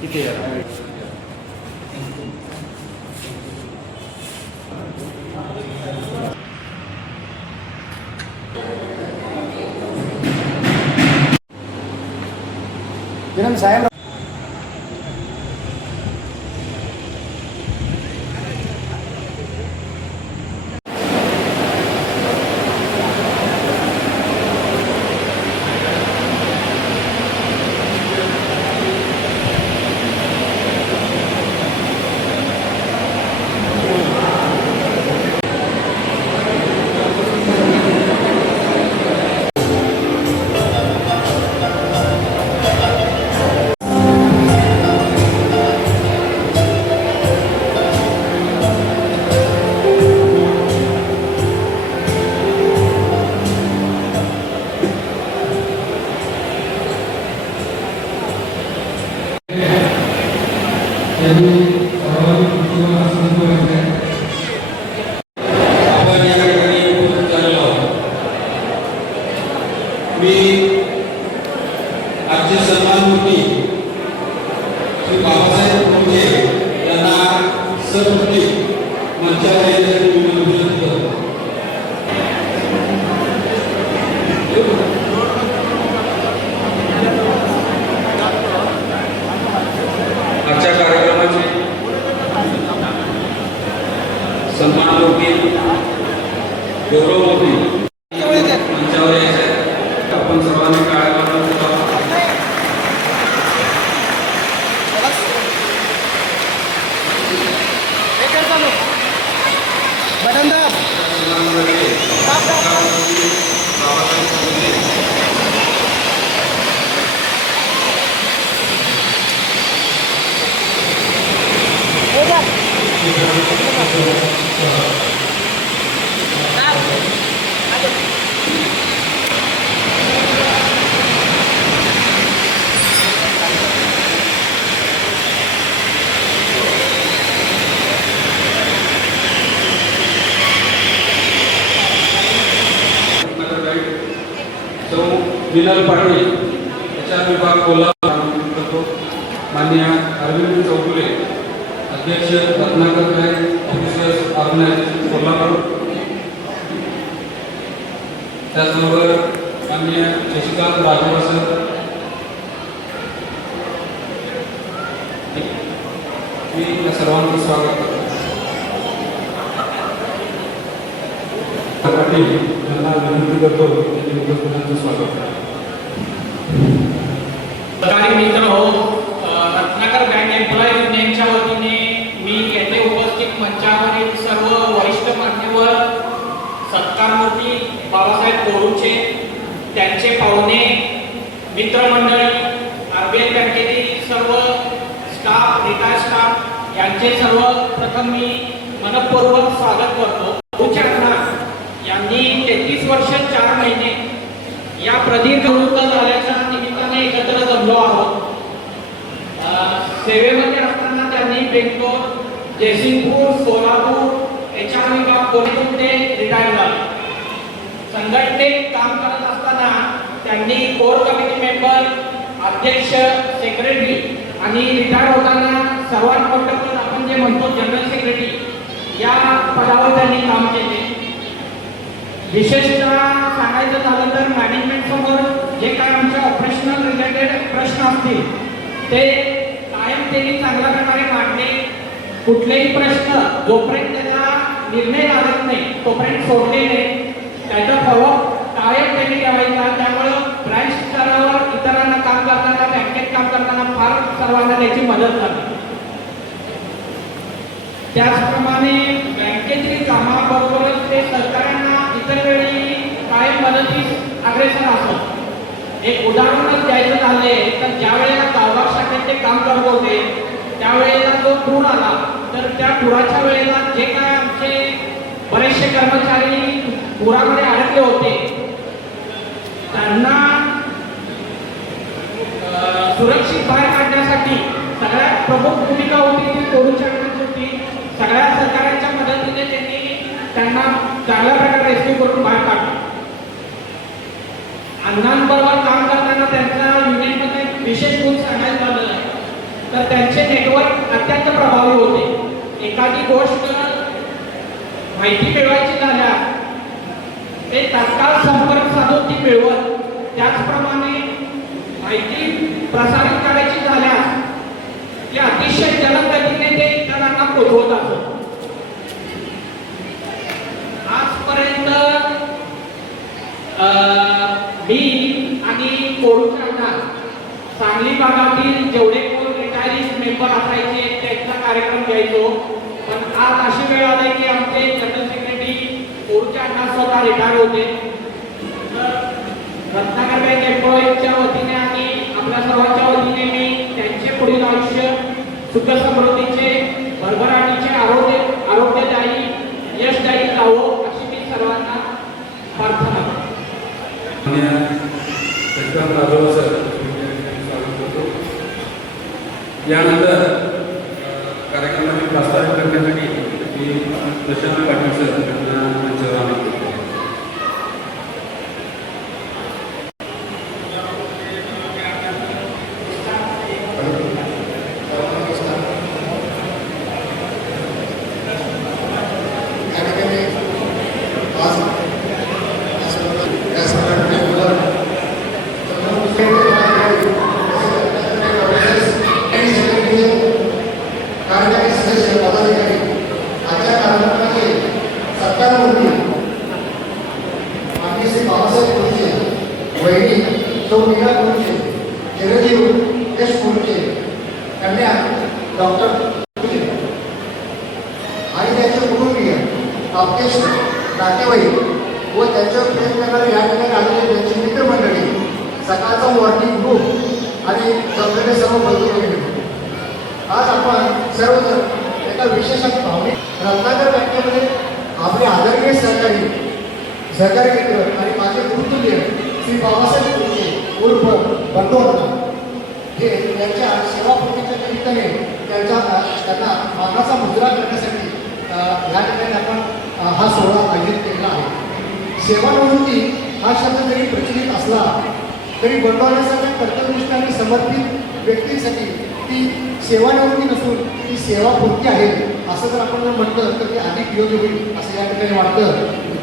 किती आहे? साहेब आजचे सन्मानमूर्ती श्री बाबासाहेब मुंडे यांना सरस्वती मंचावर येण्यासाठी विनंती करतो. आजच्या कार्यक्रमाचे सन्मानमूर्ती गौरवमूर्ती मंचावर यायचे आपण सर्वांनी काय विनल पाटील विचार विभाग कोल्हापूर करतो. माननीय अरविंद चौगुले अध्यक्ष Ratnakar bank officers organisation Kolhapur. त्याचबरोबर माननीय शशिकांत राजवा सर, मी या सर्वांचं स्वागत करतो. पाटील यांना विनंती करतो त्यांनी स्वागत. सरकारी मित्र हो, रत्नाकर बँक एम्प्लॉईज युनियनच्या वतीने मी येथे उपस्थित मंचावरील सर्व वरिष्ठ मान्यवर, सत्कारमूर्ती बाबासाहेब कोरुचे, त्यांचे पाहुणे, मित्रमंडळी, आरबीएल बँकेतील सर्व स्टाफ, रिटायर स्टाफ यांचे सर्व प्रथम मी मनपूर्वक स्वागत करतो. यांनी 33 वर्ष 4 महिने या प्रदीर्घ वृत्त झाल्याच्या निमित्ताने एकत्र जमलो आहोत. सेवेमध्ये असताना त्यांनी बेंगलोर, जयसिंगपूर, सोलापूर HR विभाग कोल्हापूर ते रिटायर झाले. संघटनेत काम करत असताना त्यांनी कोर कमिटी मेंबर, अध्यक्ष, सेक्रेटरी आणि रिटायर होताना सर्वात मोठं पद आपण जे म्हणतो जनरल सेक्रेटरी या पदावर त्यांनी काम केले. विशेषतः सांगायचं झालं तर मॅनेजमेंट समोर जे काय आमचे ऑपरेशनल रिलेटेड प्रश्न असतील ते कायम त्यांनी चांगल्या प्रकारे मांडले. कुठलेही प्रश्न जोपर्यंत त्याचा निर्णय लागत नाही तोपर्यंत सोडले नाही. त्याचा फॉलोअप कायम त्यांनी ठेवायचा. त्यामुळं ब्रँच स्तरावर इतरांना काम करताना, बँकेत काम करताना फार सर्वांना त्याची मदत झाली. त्याचप्रमाणे बँकेतील कामाबरोबरच ते सहकाऱ्यांना इतर वेळी कायम मदतीस अग्रेसर असत. एक उदाहरणच द्यायचं झाले तर ज्या वेळेला गावगाव शाखेत ते काम करत होते त्यावेळेला जो पूर आला तर त्या पुराच्या वेळेला जे काय आमचे बरेचसे कर्मचारी पुरामध्ये अडकले होते त्यांना सुरक्षित बाहेर काढण्यासाठी सगळ्यात प्रमुख भूमिका होती ती कोरूच्या होती. सगळ्या सरकारांच्या मदतीने त्यांनी त्यांना चांगल्या प्रकारे रेस्क्यू करून बाहेर काढलं. अण्णांबरोबर काम करताना त्यांचा युनिटमध्ये विशेष गुण सांगायचं झालं आहे तर त्यांचे नेटवर्क अत्यंत प्रभावी होते. एखादी गोष्ट माहिती मिळवायची झाल्यास ते तात्काळ संपर्क साधून ती मिळवत, त्याचप्रमाणे माहिती प्रसारित करायची झाल्यास ते अतिशय जलद गतीने ते इतरांना पोहोचवत असत. आजपर्यंत मी आणि कोरुचांना सांगली भागातील जेवढे कोण रिटायरीज मेंबर असायचे त्यांचा कार्यक्रम घ्यायचो. पण आज अशी वेळ आली की आमचे जनरल सेक्रेटरी कोरुचांना स्वतः रिटायर होते. तर रत्नाकर बँक एम्प्लॉईजच्या वतीने आणि आपल्या सर्वांच्या वतीने मी त्यांचे पुढील आयुष्य सुख समृद्धीचे, भरभराटीचे, आरोग्यदायी, यशदायी जावो अशी मी सर्वांना प्रार्थना करतो. यानंतर कार्यक्रमाचे प्रस्तावित करण्यासाठी मी प्रशांत पाटील सर यांना मंचावर आमंत्रित करतो. आणि त्यांचे कुटुंबीय, अवकेश, नातेवाईक व त्यांच्यावर प्रेम करणारे या ठिकाणी आलेले त्यांची मित्रमंडळी, सकाळचा मॉर्निंग ग्रुप आणि जमलेले सर्व बंधू. आज आपण सर्वजण एका विशेष भावनिक रत्नाकर बँकेमध्ये आपले आदरणीय सहकारी मित्र आणि माझे गुरुतुल्य श्री बाबासाहेब कुलचे उर्फ बंडोरा हे त्यांच्या सेवापूर्तीच्या निमित्ताने त्यांना मानाचा मुजरा करण्यासाठी या ठिकाणी आपण हा सोहळा आयोजित केलेला आहे. सेवानिवृत्ती हा शब्द जरी प्रचलित असला तरी बंडोऱ्यासारख्या कर्तव्यनिष्ठ आणि समर्पित व्यक्तींसाठी ती सेवानिवृत्ती नसून ती सेवापूर्ती आहे असं जर आपण जर म्हटलं तर ते अधिक योग्य होईल असं या ठिकाणी वाटतं.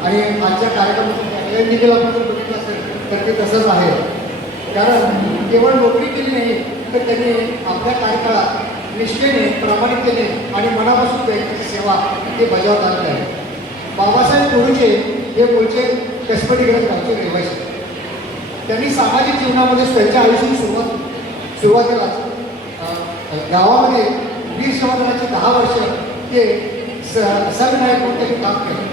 आणि आजच्या कार्यक्रमात देखील आपण जर बघितलं असेल तर ते तसंच आहे. कारण केवळ नोकरी केली नाही तर त्यांनी आपल्या कार्यकाळात निष्ठेने, प्रामाणिकतेने आणि मनापासून बँकेची सेवा ते बजावत आलेलं आहे. बाबासाहेब कोरुचे हे मूळचे कसपटीगड गावचे रहिवासी. त्यांनी सामाजिक जीवनामध्ये त्यांच्या आयुष्याची सुरुवातीला गावामध्ये वीर सेवादलाचे 10 वर्ष ते सरनायक म्हणून त्यांनी काम केलं.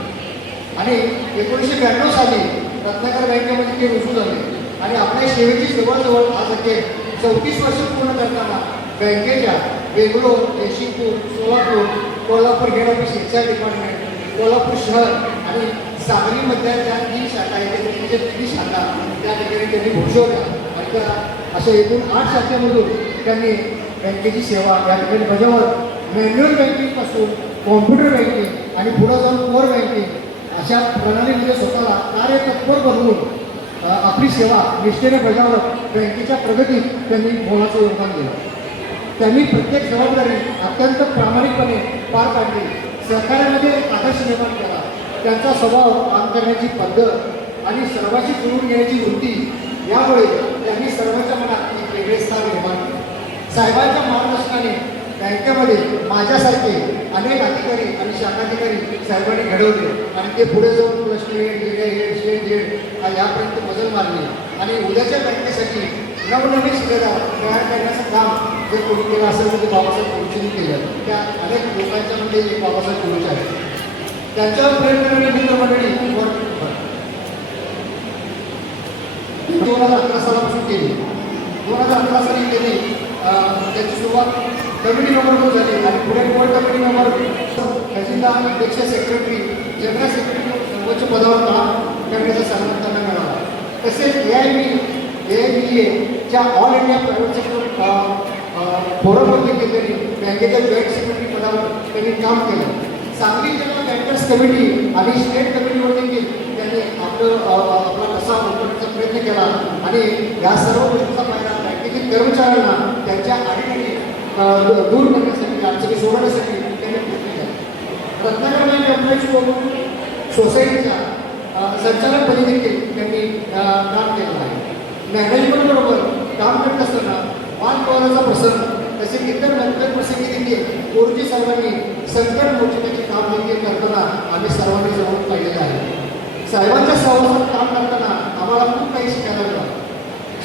आणि 1992 साली रत्नाकर बँकेमध्ये ते रुजू झाले आणि आपल्या सेवेची जवळजवळ आज अखेर 34 वर्ष पूर्ण करताना बँकेच्या Bangalore, Jaysingpur, Solapur, Kolhapur head office HR department, Kolhapur शहर आणि सांगलीमधल्या ज्या 3 शाखा आहेत त्यांच्या 3 शाखा त्या ठिकाणी त्यांनी भूषवल्या. आणि त्या अशा एकूण 8 शाखेमधून त्यांनी बँकेची सेवा या ठिकाणी बजावत मॅन्युअल बँकिंगपासून कॉम्प्युटर बँकिंग आणि पुढं जाऊन कोर बँकिंग अशा प्रणालीमध्ये स्वतःला कार्यतत्पर बनवून आपली सेवा निष्ठेने बजावत बँकेच्या प्रगतीत त्यांनी मोलाचं योगदान दिलं. त्यांनी प्रत्येक जबाबदारी अत्यंत प्रामाणिकपणे पार पाडली. सहकार्यामध्ये आदर्श निर्माण केला. त्यांचा स्वभाव, काम करण्याची पद्धत आणि सर्वांची जुळवून घेण्याची वृत्ती यामुळे त्यांनी सर्वांच्या मनात एक वेगळे स्थान निर्माण केले. साहेबांच्या मार्गदर्शनाने बँकेमध्ये माझ्यासारखे अनेक अधिकारी आणि शाखाधिकारी साहेबांनी घडवले आणि ते पुढे जाऊन +2 यापर्यंत मजल मारली. आणि उद्याच्या बँकेसाठी नवनवीन सुविधा तयार करण्याचं काम जे कोणी केलं असेल म्हणजे बाबासाहेब कोरुचेंनी केलं. त्या अनेक लोकांच्यामध्ये एक बाबासाहेब कोरुचे आहे. त्यांच्यावर प्रेम करणारी मित्रमंडळी 2011 सालापासून केली. 2011 साली त्यांनी त्याची सुरुवात कमिटी मेंबर झाली आणि पुढे कोर कमिटी मेंबर, खजिनदार, अध्यक्ष, सेक्रेटरी, जनरल सेक्रेटरी सर्वोच्च पदावर काम करण्याचा सन्मान त्यांना मिळाला. तसेच AIBA च्या ऑल इंडिया प्रायव्हेट सेक्टर फोरममध्ये त्यांनी बँकेच्या जॉईंट सेक्रेटरी पदावर त्यांनी काम केलं. सांगली जिल्हा बँकर्स कमिटी आणि स्टेट कमिटीवर देखील त्यांनी आपला कसा प्रयत्न केला आणि या सर्व गोष्टींचा फायदा बँकेतील कर्मचाऱ्यांना त्यांच्या अडीअडचणी दूर करण्यासाठी अडचणी सोडवण्यासाठी त्यांनी प्रयत्न केला. रत्नाकर बँक एम्प्लॉईज सोसायटीच्या संचालकपदी देखील त्यांनी काम केलेलं आहे. मॅनेजमेंटबरोबर काम करत असताना वादविवादाचा प्रसंग तसेच इतर नंतर प्रसंगी देखील गुरुजी साहेबांनी संकट मोचण्याचे काम देखील करताना आम्ही सर्वांनी जवळ पाहिलेलं आहे. साहेबांच्या सहवासात काम करताना आम्हाला खूप काही शिकायला मिळालं.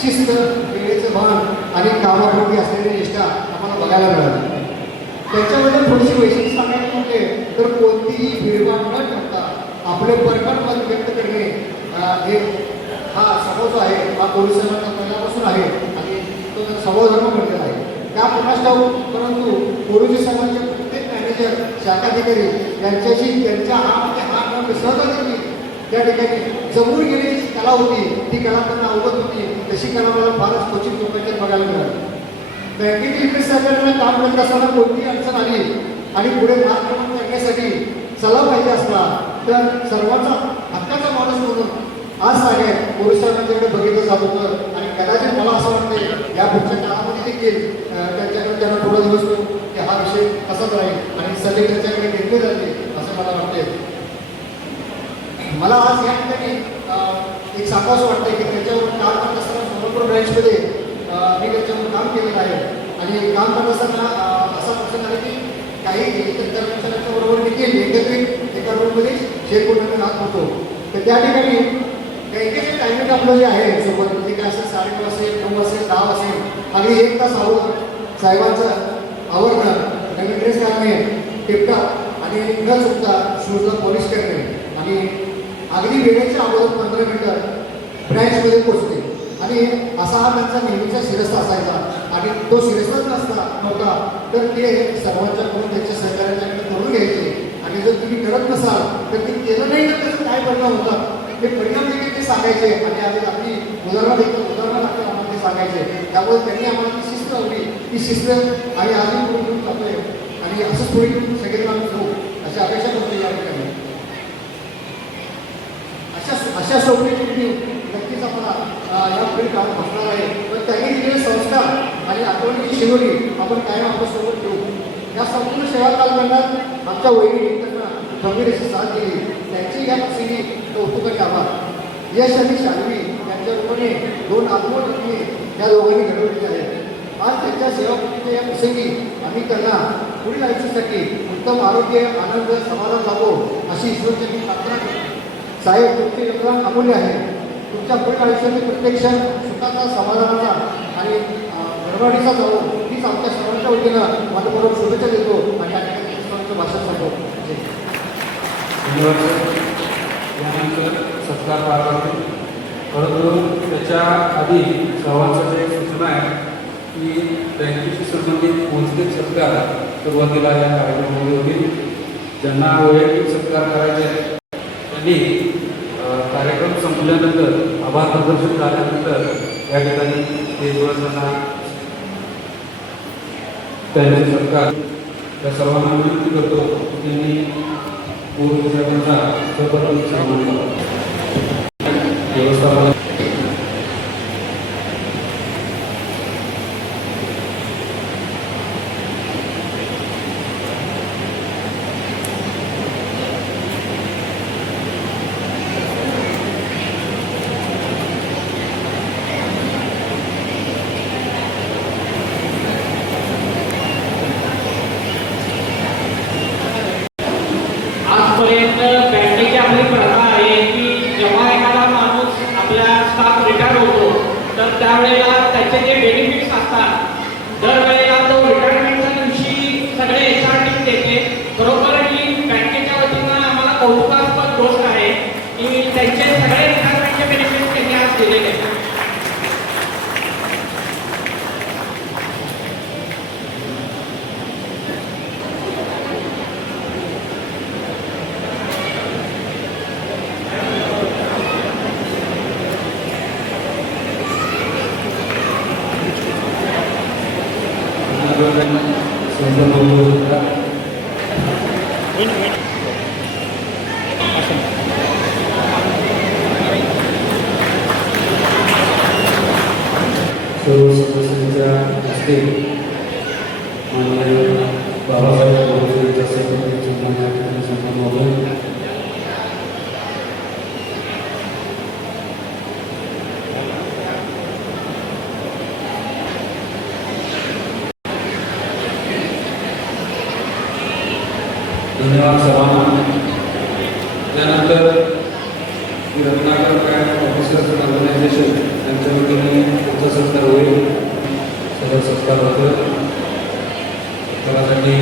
शिस्त, वेळेचं भान आणि कामाप्रती असलेली निष्ठा आम्हाला बघायला मिळाली. त्याच्यामध्ये थोडीशी वैशिष्ट्य सांगायचं म्हणजे तर कोणतीही भीडभाड न ठेवता आपले परकट मत व्यक्त करणे हे हा स्वभाव जो आहे हा पोलीस सेवांचा पहिल्यापासून आहे आणि तो स्वभाव धर्म बनलेला आहे. त्या पुन्हा ठाऊक परंतु पोलीस सेवांचे प्रत्येक मॅनेजर शाखाधिकारी यांच्याशी त्यांच्या हा न मिसळता देखील त्या ठिकाणी जमून गेलेली जी कला होती ती कला त्यांना अवगत होती. तशी कला मला फारच क्वचित लोकांच्या बघायला मिळाली. बँकेतील इतर सहकार्यांना काम करत असताना कोणतीही अडचण आली आणि पुढे मार्गक्रमण करण्यासाठी सल्ला पाहिजे असला तर सर्वांचा हक्काचा माणूस म्हणून आज सांगेल पोलीस साहेबांच्याकडे बघितलं जात होतं आणि कदाचित मला असं वाटतं या पुढच्या काळामध्ये देखील त्यांच्याकडे त्यांना थोडा दिवस की हा विषय तसाच राहील आणि सल्ले त्यांच्याकडे घेतले जातील असं मला वाटते. मला आज या ठिकाणी एक सांगावंसं वाटतं की त्याच्यावर काम करत असताना सोलापूर ब्रँचमध्ये मी त्याच्यावर काम केलेलं आहे आणि काम करत असताना असा प्रसंग आहे की काही इतर कर्मचाऱ्यांच्या बरोबर देखील एकत्रित एका रूममध्ये शेअर करून राहत होतो. तर त्या ठिकाणी बँकेचे टायमिंग आपलं जे आहे सोबत म्हणजे काय असेल 9:30 असेल, 9 असेल, 10 असेल, अगदी 1 तास अगोदर साहेबांचं आवरणं, नवीन ड्रेस घालणे, टिपटॉप आणि न चुकता शूजला पॉलिश करणे आणि अगदी वेळेच्या अगोदर 15 मिनिटं ब्रँचमध्ये पोचते आणि असा हा त्यांचा नेहमीचा शिरस्ता असायचा आणि तो शिरस्ताच नव्हता तर ते सर्वांच्याकडून त्यांच्या सहकार्यांच्याकडे करून घ्यायचे आणि जर तुम्ही करत नसाल तर ते केलं नाही तर त्याचा काय परिणाम होता ते परिणाम देखील ते सांगायचे आणि आम्ही आपली उदाहरण आम्हाला ते सांगायचे. त्यामुळे त्यांनी आम्हाला ती शिस्त लावली. ती शिस्त आम्ही आजही पुढे घेऊन जातोय आणि असंच पुढे घेऊन सगळ्यांना आम्ही जाऊ अशी अपेक्षा करतो या ठिकाणी. अशा सोपी नक्कीच आम्हाला या पुढे काम असणार आहे. पण त्यांनी दिलेले संस्कार आणि आठवणीची शिवरी आपण कायम आपल्यासोबत ठेवू. या संपूर्ण सेवा कालखंडात आमच्या वैरी त्यांना गंभीर अशी साथ दिली. त्यांची या प्रसंगी कौतुकाचे आभार. यश आणि शान्वी यांच्या रूपाने 2 अनमोल रत्ने या दोघांनी घडवलेली आहेत. आज त्यांच्या सेवापूर्तीच्या या प्रसंगी आम्ही त्यांना पुढील आयुष्यासाठी उत्तम आरोग्य, आनंद, समाधान लाभो अशी ईश्वरची प्रार्थना करतो. साहेब तुमचे योगदान अमूल्य आहे. तुमच्या पुढील आयुष्यातील प्रत्येक क्षण सुखाचा, समाधानाचा आणि भरभराटीचा जाऊ हीच आमच्या सर्वांच्या वतीनं मनपूर्वक शुभेच्छा देतो आणि या ठिकाणी भाषण सांगतो. यानंतर सत्कार पार पडतो. परंतु त्याच्या आधी सर्वांसाठी एक सूचना आहे की बँकेशी संबंधित मोजके सत्कार सुरुवातीला या कार्यक्रमामध्ये होतील. ज्यांना वैयक्तिक सत्कार करायचे आहेत त्यांनी कार्यक्रम संपल्यानंतर आभार प्रदर्शन झाल्यानंतर या ठिकाणी स्टेजवर त्यांचे सत्कार त्या सर्वांना विनंती करतो की त्यांनी पूर्वजांचा सन्मान करावा. व्यवस्थापन आजपर्यंत बँकेची आपली प्रथा आहे की जेव्हा एखादा माणूस आपल्या स्टाफ रिटायर होतो तर त्यावेळेला त्याचे जे बेनिफिट्स असतात दरवेळेला तो रिटायरमेंटच्या दिवशी सगळे HR टीम देते. बरोबर ही बँकेच्या वतीनं आम्हाला कौतुकास्पद गोष्ट आहे की त्यांचे सगळे रिटायरमेंटचे बेनिफिट्स त्यांनी आज दिलेले आहेत. धन्यवाद सर्वांना. त्यानंतर रत्नाकर बँक ऑफिसर्स ऑर्गनायझेशन यांच्या वतीने पुढचा सत्कार होईल. सदर सत्कार होतं सत्कारासाठी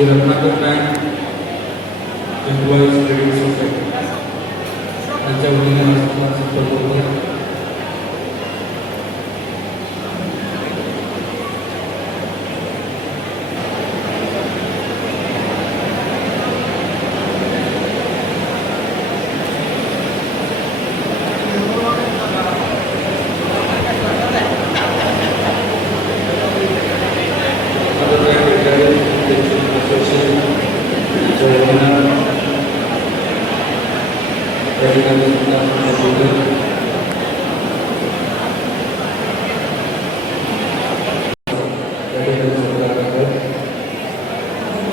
Ratnakar bank employees credit society यांच्या वतीने सत्कार होतो.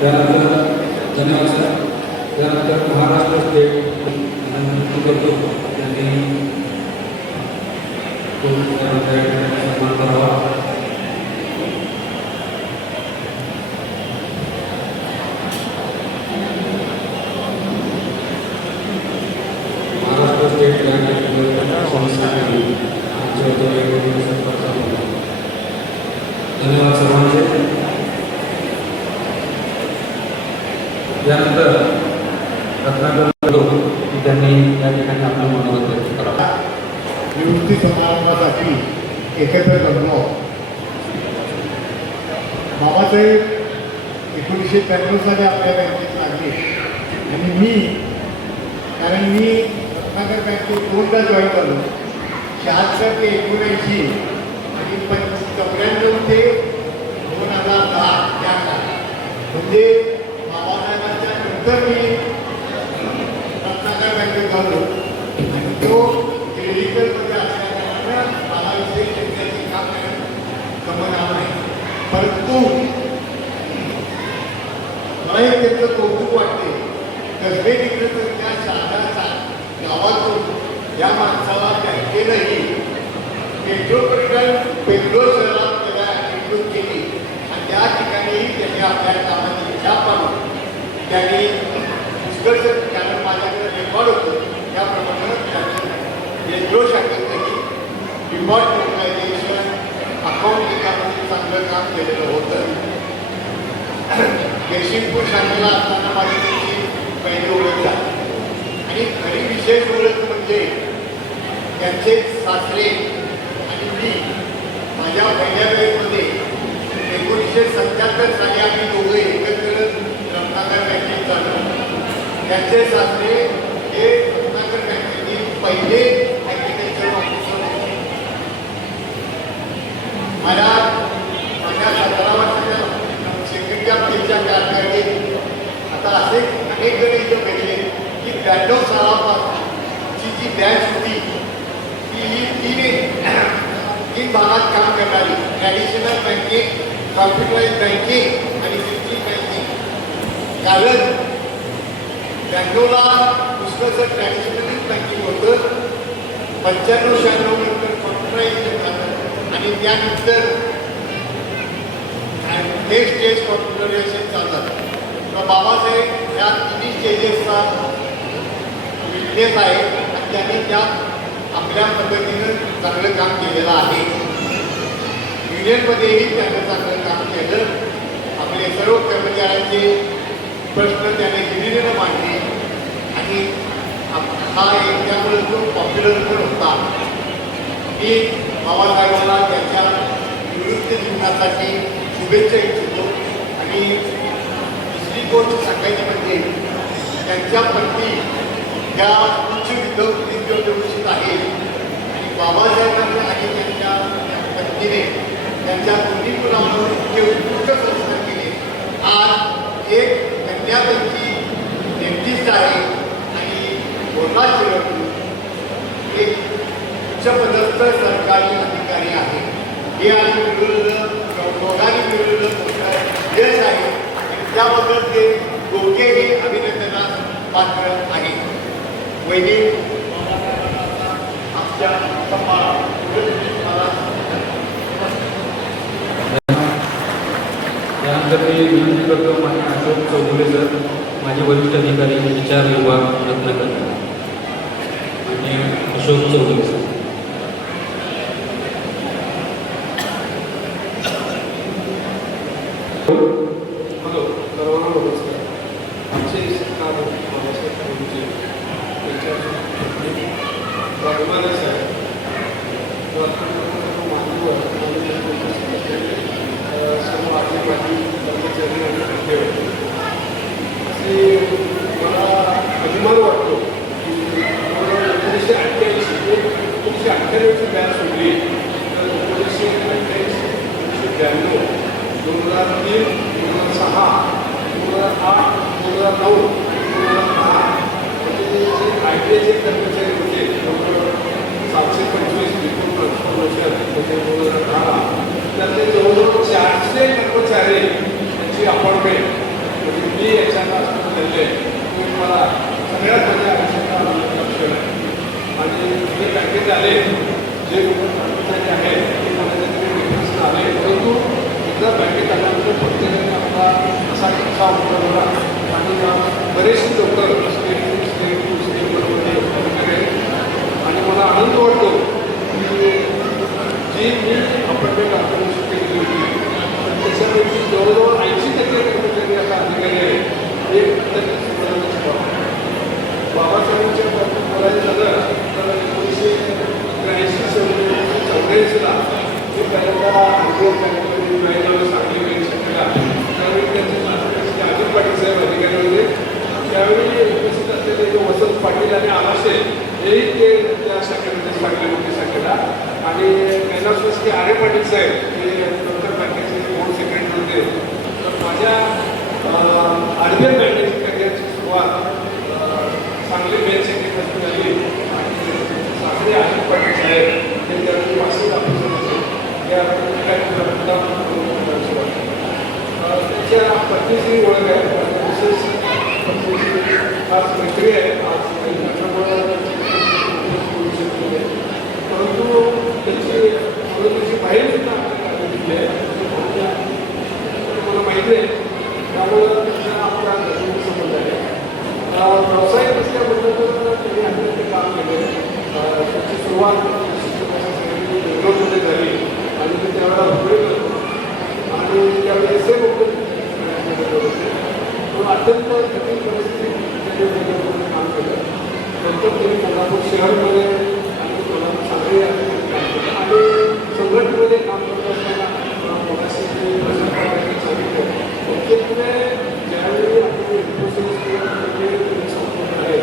त्यानंतर धन्यवाद सर. त्यानंतर महाराष्ट्र स्टेट विनंती करतो त्यांनी सन्मान करावा. महाराष्ट्र स्टेट धन्यवाद सर्वांचे. त्यानंतर रत्नाकर की त्यांनी या ठिकाणी आपलं मनोगत व्यक्त करावं. निवृत्ती समारंभासाठी एकत्र जमलो. बाबासाहेब 1993 साली आपल्या बँकेत लागले आणि कारण मी रत्नाकर बँकेत 2दा जॉईन झालो. 76 ते 79 आणि 94 ते 2010 या काळात. म्हणजे बाबासाहेबांच्या नंतर मी रत्नाकर बँकेत झालो आणि तो क्लिनिकलमध्ये असल्याकारणानं मला विषयी त्यांच्याचे काम जमणार नाही. परंतु मला एक त्यांचं कौतुक वाटते. कसबे तिकडे त्या शहराचा गावातून या माणसाला बँकेनंही मेट्रोपॉलिटन बेंगलोर शहरात त्याला ॲडमिट केली आणि त्या ठिकाणी त्यांनी आपल्या कामाची छाप पाडून त्यांनी पुष्कळ कारण माझ्याकडे रेकॉर्ड होतं त्याप्रमाणे त्यांनी बेंगलोर शाखेतही डिमॉनिटायझेशन अकाउंट एकामध्ये चांगलं काम केलेलं होतं. जयसिंगपूर शाखेला असताना माझी त्याची पहिली ओळख झाली आणि खरी विशेष ओळख म्हणजे त्यांचे सासरे आणि मी माझ्या पहिल्या वेळेमध्ये 1977 साली आम्ही दोघे एकत्र रत्नाकर बँकेत झालो. त्यांचे सासरे हे रत्नाकर बँकेचे पहिले ॲग्रिकल्चर ऑफिसर होते. माझ्या 17 वर्षाच्या सेक्रेटरी ऑफ स्टेटच्या कारकिर्दीत आता असे अनेक जण इथं भेटले की 92 सालापासूनची जी बँक होती ती तीन भागात काम करणारी ट्रॅडिशनल बँकिंग, कॉम्प्युटराइज बँकिंग आणि डिजिटल बँकिंग. कारण बँगलोरला पुष्कळचं ट्रॅडिशनल बँकिंग होतं. 95-96 नंतर कॉम्प्युटराइज झालं आणि त्यानंतर नेक्स्ट स्टेज कॉम्प्युटरायझेशन चालतात. तर बाबासाहेब या तिन्ही स्टेजेसचा विटनेस आहे आणि त्यांनी त्यात आपल्या पद्धतीनं चांगलं काम केलेलं आहे. युनियनमध्येही त्यांनी चांगलं काम केलं. आपले सर्व कर्मचाऱ्यांचे प्रश्न त्याने हिरिरीनं मांडले आणि हा एक त्यामुळे तो पॉप्युलर पण होता. मी बाबासाहेबांना त्यांच्या निवृत्ती जीवनासाठी शुभेच्छा इच्छितो. आणि दुसरी गोष्ट सांगायची म्हणजे त्यांच्या पत्नी ह्या उच्च विद्यापीठित आहेत आणि बाबासाहेबांना आणि त्यांच्या पत्नीने त्यांच्या दोन्ही मुलांवर इतके उत्कृष्ट संस्कार केले. आज एक कन्या त्यांची डेंटिस्ट आहे आणि बोलला चिरवून एक उच्चपदस्थ सरकारी अधिकारी आहे. हे आम्ही मिळवलेलं दोघांनी मिळवलेलं मोठं यश आहे आणि त्याबद्दल ते दोघेही अभिनंदनास पात्र आहे. वैदिक आमच्या त्यानंतर मी विनंती करतो माझे अशोक चौगुले सर, माझे वरिष्ठ अधिकारी विचार विभाग रत्नाकर आणि अशोक चौगुले सर. हॅलो, सर्वांना नमस्कार. आमचे सरकार बाबासाहेबांचे त्यांच्या अभिमानच आहे. मानव सर्व आदिवासी कर्मचारी आणि विद्यार्थी असे मला अभिमान वाटतो की 1988ची बॅच सोडली तर 1988, 1992, 2003, 2006, 2008, 2009 आणि 2010 म्हणजे जे आय टी आयचे कर्मचारी होते 725 विपुल ट्रान्सफॉर्मेशन म्हणजे 2010 त्यातले जवळजवळ 400 कर्मचारी यांची अपॉइंटमेंट म्हणजे मी याच्याला दिले. तुम्ही मला सगळ्यात माझ्या आयुष्याचा लक्ष आहे. आणि जे बँकेत आले जे कर्मचारी आहेत ते मला त्याचे डिफरन्स आले, परंतु एकदा बँकेत आल्यानंतर प्रत्येकाने आपला असा किस्सा उतरवला आणि बरेचसे लोक स्टेटमध्ये आणि मला आनंद वाटतो की जी मी अपॉइंटमेंट आपण केली होती त्याच्यापैकी जवळजवळ 80% कर्मचारी आता अधिकारी आहे. एक बाबासाहेबांच्या बोलायचं झालं तर 1983-1984ला ते पहिल्यांदा बँकेमध्ये सांगली बँकेला त्यावेळी त्यांचे अजित पाटील साहेब अधिकारी होते. त्यावेळी उपस्थित असलेले जो वसंत पाटील आणि आलाशे हेही ते त्या शाखेमध्ये सांगली मोठी शाखेला आणि कैलास की आरे पाटील साहेब हे नंतर बँकेचे बोर्ड सेक्रेटरी होते. तर माझ्या आरबीआय बँकेची करिअरची सुरुवात सांगली बँक सेक्रेटरीपासून झाली आणि सांगली अजित पाटील साहेब हे त्यावेळी वार्षिक ऑफिसर होते. या त्यांच्या पत्नीची ओळख आहे, विशेष खास मैत्री आहे. आज परंतु त्याची बाहेर सुद्धा आपल्याला दिली आहे मला माहिती आहे. त्यामुळं त्यांचा आपला घरगुती संबंध आहे. व्यावसायिक असल्याबद्दल त्यांनी अनेक काम केले. त्याची सुरुवात बेंगलोरमध्ये झाली आणि ते त्यावेळेला हुबळी करतो आणि त्यावेळेला एस ए होते. अत्यंत कठीण परिस्थितीत त्यांनी काम केलं. नंतर त्यांनी कोल्हापूर शहरमध्ये आणि कोल्हापूर सांगली काम केलं आणि संघटनेमध्ये काम करत असताना कोणाशी सांगितलं मुख्यत्वे ज्यावेळी आपली इन्फोसिस संपूर्ण आहे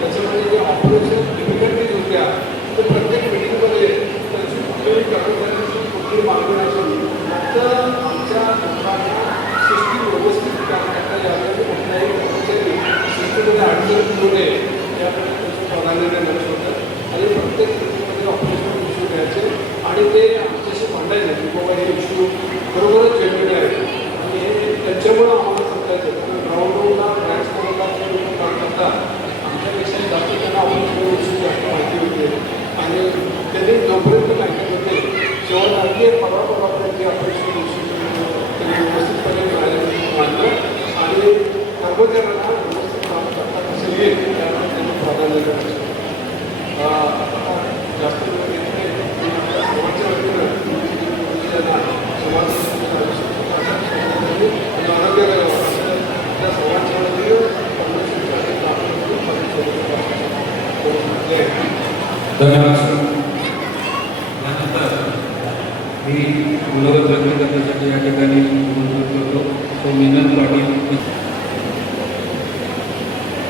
त्याच्यामध्ये जे ऑपरेशन डिफिकल्टीज होत्या तर प्रत्येक मिटिंगमध्ये त्याची कुठल्याही कर्मचाऱ्यांची कुठली मागणी असेल फक्त आमच्या लोकांना सिस्टीम व्यवस्थित काम करता यावे आणि कुठल्याही कर्मचारी सिस्टीममध्ये अडचण येऊ नये याकडे त्याचं प्राधान्याने लक्ष होतं. आणि धन्यवाद सर. त्यानंतर मी मनोगत व्यक्त करण्यासाठी या ठिकाणी निमंत्रित करतो तो मिनल पाटील.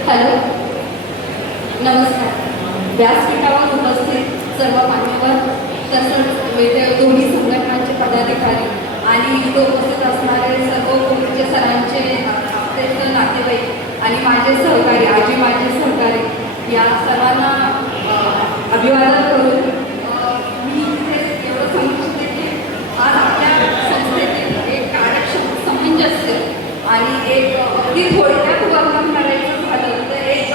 हॅलो, नमस्कार. व्यासपीठावर उपस्थित सर्व मान्यवर तसंच दोन्ही संघटनांचे पदाधिकारी आणि इथे उपस्थित असणारे सर्व पूर्वीचे सरांचे श्रेष्ठ नातेवाईक आणि माझे सहकारी, आजी माझे सहकारी या सर्वांना अभिवादन करून मी इथे एवढं सांगू इच्छिते की आज आपल्या संस्थेतील एक कार्यक्षम सामंजस्य आणि एक अगदी थोडक्यात वर्णन करायचं झालं तर एक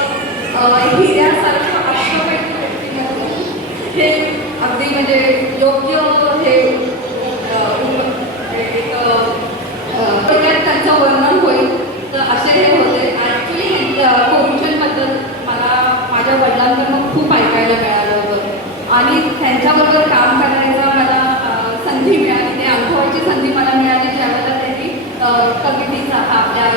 हिऱ्यासारखं अश्वपैकी व्यक्तिमत्व हे अगदी म्हणजे योग्य हे एक थोडक्यात त्यांचं वर्णन होईल तर असे हे होते. ॲक्च्युली कोरुचनबद्दल मला माझ्या वडिलांकडून खूप ऐकायला मिळालं होतं आणि त्यांच्याबरोबर काम करण्याचा मला संधी मिळाली. ते अनुभवाची संधी मला मिळाली ज्यावेळेला त्यांनी कमिटीचा आपल्या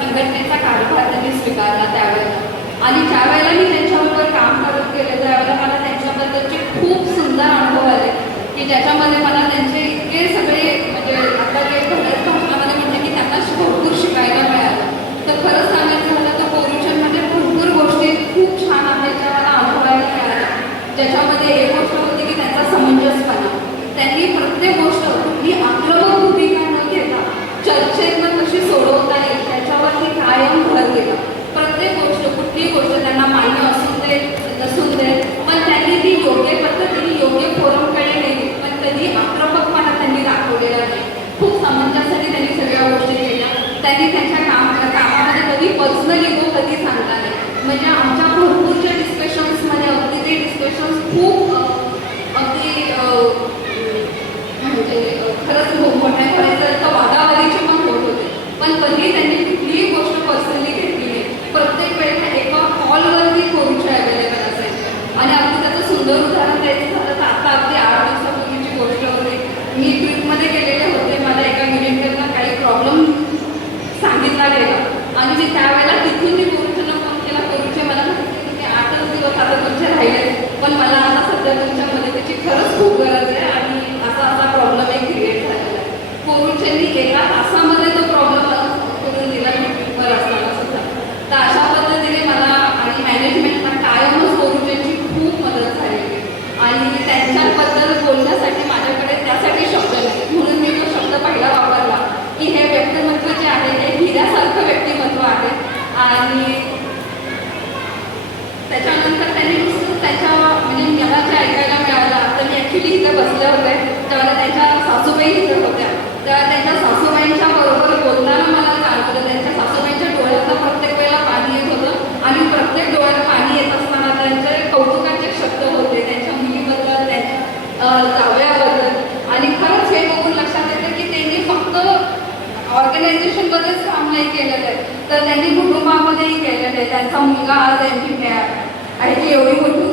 संघटनेचा कारभार त्यांनी स्वीकारला त्यावेळेला. आणि ज्या वेळेला मी त्यांच्याबरोबर काम करत गेले त्यावेळेला मला त्यांच्याबद्दलचे खूप सुंदर अनुभव आले की ज्याच्यामध्ये मला त्यांचे इतके सगळे म्हणजे आता जे घरात भाषणामध्ये म्हणते की त्यांना भरपूर शिकायला मिळालं. तर खरंच सांगायचं झालं तर कोरुचनमध्ये भरपूर गोष्टी खूप छान आहेत ज्या मला अनुभवायला मिळाल्या. ज्याच्यामध्ये एक गोष्ट होती की त्यांचा समंजसपणा. त्यांनी प्रत्येक गोष्ट ही आक्रमक भूमिका न घेता चर्चेतनं कशी सोडवता येईल त्याच्यावरती कायम भर दिला. प्रत्येक गोष्ट कुठलीही गोष्ट त्यांना मान्य असून दे नसून दे पण त्यांनी ती योग्य पद्धतीने योग्य फोरमकडे नेली पण कधी आक्रमकपणा त्यांनी दाखवलेला नाही. खूप समंजसपणे त्यांनी सगळ्या गोष्टी केल्या. त्यांनी त्यांच्या कामामध्ये कधी पर्सनल इगो कधी सांगता नाही. म्हणजे आमच्या भरपूरच्या डिस्कशन्समध्ये अगदी ते डिस्कशन्स खूप अगदी म्हणजे खरंच मोठ्या करायचं तर वादावादीचे पण होत होते पण कधी त्यांनी कुठलीही गोष्ट पर्सनली घेतली नाही. प्रत्येक वेळेला एका कॉलवरती कोरुचे अवेलेबल असायचे. आणि अगदी त्याचं सुंदर उदाहरण द्यायचं झालं तर आता अगदी 8 दिवसापूर्वीची गोष्ट होती. मी ट्रिपमध्ये गेलेले होते. मला एका युनिटला काही प्रॉब्लेम सांगितला गेला आणि मी त्यावेळेला तिथून मी कोरुचेला फोन केला. कोरुचे मला सांगितले की 8च दिवस आता तुमचे राहिले पण मला आता सध्या तुमच्या मदतीची खरंच खूप गरज आहे आणि असा प्रॉब्लेम एक क्रिएट झालेला आहे. कोरुचेंनी एका तासामध्ये तो प्रॉब्लेम मला करून दिला ट्रिपवर असताना सुद्धा. तर अशा पद्धतीने मला आणि मॅनेजमेंटला कायमच कोरुचेंची खूप मदत झालेली आणि त्यांच्याबद्दल बोलण्यासाठी माझ्याकडे त्यासाठी शब्द नाही म्हणून मी तो शब्द पहिला वापरला की हे व्यक्तिमत्व जे आहे हे हिऱ्यासारखं व्यक्तिमत्व आहे. आणि त्याच्यानंतर त्यांनी नुसतं त्याच्या म्हणजे मला जे ऐकायला मिळालं तर मी ॲक्च्युली इथे बसले होते तेव्हा त्यांच्या सासूबाई इथे होत्या. तेव्हा त्यांच्या सासूबाईंच्या बरोबर बोलताना मला जाणवलं त्यांच्या सासूबाईंच्या डोळ्यातनं प्रत्येक वेळेला पाणी येत होतं आणि प्रत्येक डोळ्यात पाणी येत असताना त्यांचे कौतुकाचे शब्द होते त्यांच्या मुलीबद्दल त्यांच्या जावयाबद्दल. आणि खरंच हे बघून लक्षात येतं की त्यांनी फक्त ऑर्गनायझेशनमध्येच काम नाही केलेलं आहे तर त्यांनी कुटुंबामध्येही केलेलं आहे. त्यांचा मुलगा आज आहे एवढी मोठी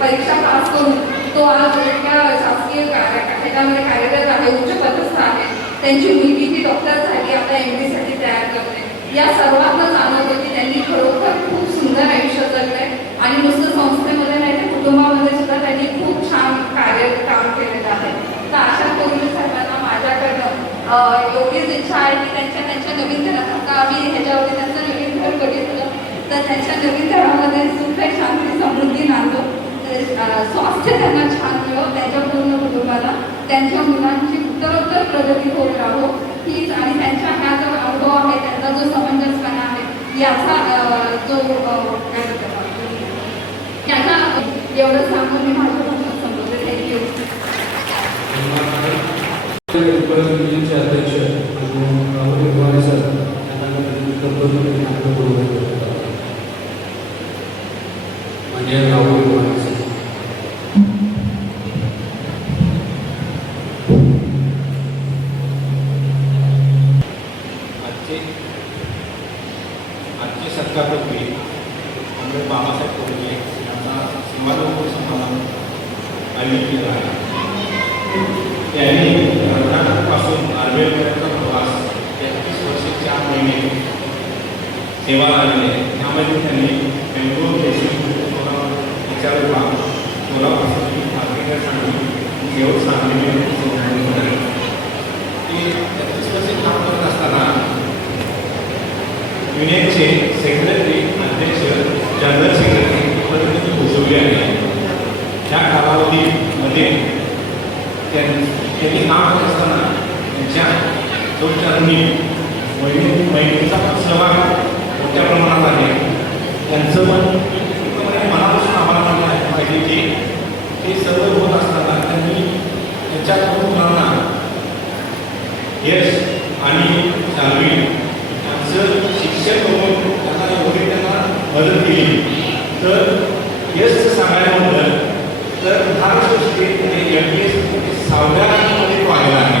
परीक्षा पास करून तो आज एका शासकीय ह्याच्यामध्ये कार्यरत आहे, उच्च पदस्थ आहे. त्यांची मुलगी जी डॉक्टर झाली आता MD साठी तयार करते. या सर्वांना जाणवतं की त्यांनी खरोखर खूप सुंदर आयुष्य जगलंय आणि नुसतं संस्थेमध्ये नाही तर कुटुंबामध्ये सुद्धा त्यांनी खूप छान काम केलेलं आहे. तर अशा करून सर्वांना माझ्याकडनं एवढीच इच्छा आहे की त्यांच्या नवीन घरात आम्ही ह्याच्यावरती त्यांचं नवीन घर बघितलं तर त्यांच्या नवीन घरामध्ये सुख शांती समृद्धी नांदो. स्वास्थ्य त्यांना छान मिळो त्यांच्या पूर्ण कुटुंबाला त्यांच्या मुलांची उत्तरोत्तर प्रगती होत राहो हीच आणि त्यांच्या हा जो अनुभव आहे त्यांचा जो समंजसपणा आहे याचा जो काय म्हणतात त्याचा एवढं सांगून मी माझ्या भाषणात संपवते. थँक्यू. उपयोजनेचे अध्यक्ष राहुल गोवारी सर म्हणजे राहुल गोवारी सर. आजचे सत्कारपत्री आमचे बाबासाहेब कोल्हे यांना समारोप समारंभ आयोजित केला आहे. त्यांनी कर्नाटकपासून आर्वेपर्यंत प्रवास 33 वर्ष 4 महिने सेवा लागली. त्यामध्ये त्यांनी बेंगळूर देशी याच्या विभाग सेक्रेटरी अध्यक्ष जनरल सेक्रेटरीपर्यंत पोहोचवले आहे. त्या कालावधीमध्ये त्यांनी काम करत असताना त्यांच्या सहचारांनी महिलेचा पण सहभाग मोठ्या प्रमाणात आहे. त्यांचं पण मनापासून आम्हाला म्हणायला पाहिजे की ते सर्व होत असताना त्यांनी त्यांच्या दोन मुलांना यश आणि शाल्वी यांचं शिक्षण बघून त्यांना एवढी त्यांना मदत केली. तर यशचं सांगायला म्हटलं तर महाराष्ट्र MPS 6व्या मध्ये पाहिला आहे.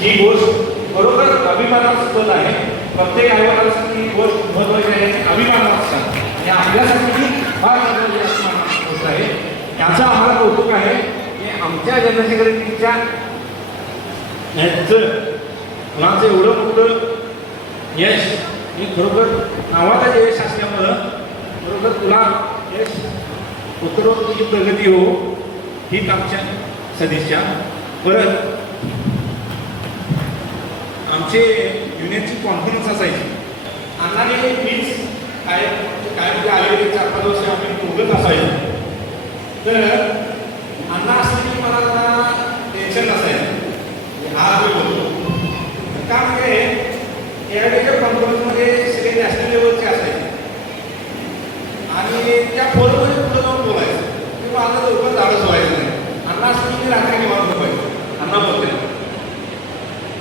ही गोष्ट बरोबर अभिमानास्पद आहे. प्रत्येक आईवडिलांसाठी ही गोष्ट महत्त्वाची आहे, अभिमानास्पद आणि आपल्यासाठी फार महत्त्वाची गोष्ट आहे. याचं आम्हाला कौतुक आहे की आमच्या जनरल सेक्रेटरीच्या मुलांचं एवढं मोठं यश ही खरोखर नावाचं यश असल्यामुळं बरोबर तुला यश उत्तरोत्तर तुझी प्रगती हो हीच आमच्या सदिच्छा. परत आमचे युनियनची कॉन्फरन्स असायची. अण्णाने मीच काय म्हणजे आलेले 4-5 वर्ष आम्ही दोघंच असायचो. तर अण्णा असले की मला जरा टेन्शन नसायचं. हा बोलतो का म्हणजे यावेळेच्या कॉन्फरन्समध्ये सगळे नॅशनल लेवलचे असायचे आणि त्या फोनमध्ये पुढे जाऊन बोलायचं किंवा आता लवकर धाडस व्हायचं नाही. अण्णा असं मी रात्री निवांत पाहिजे अण्णा बोलते.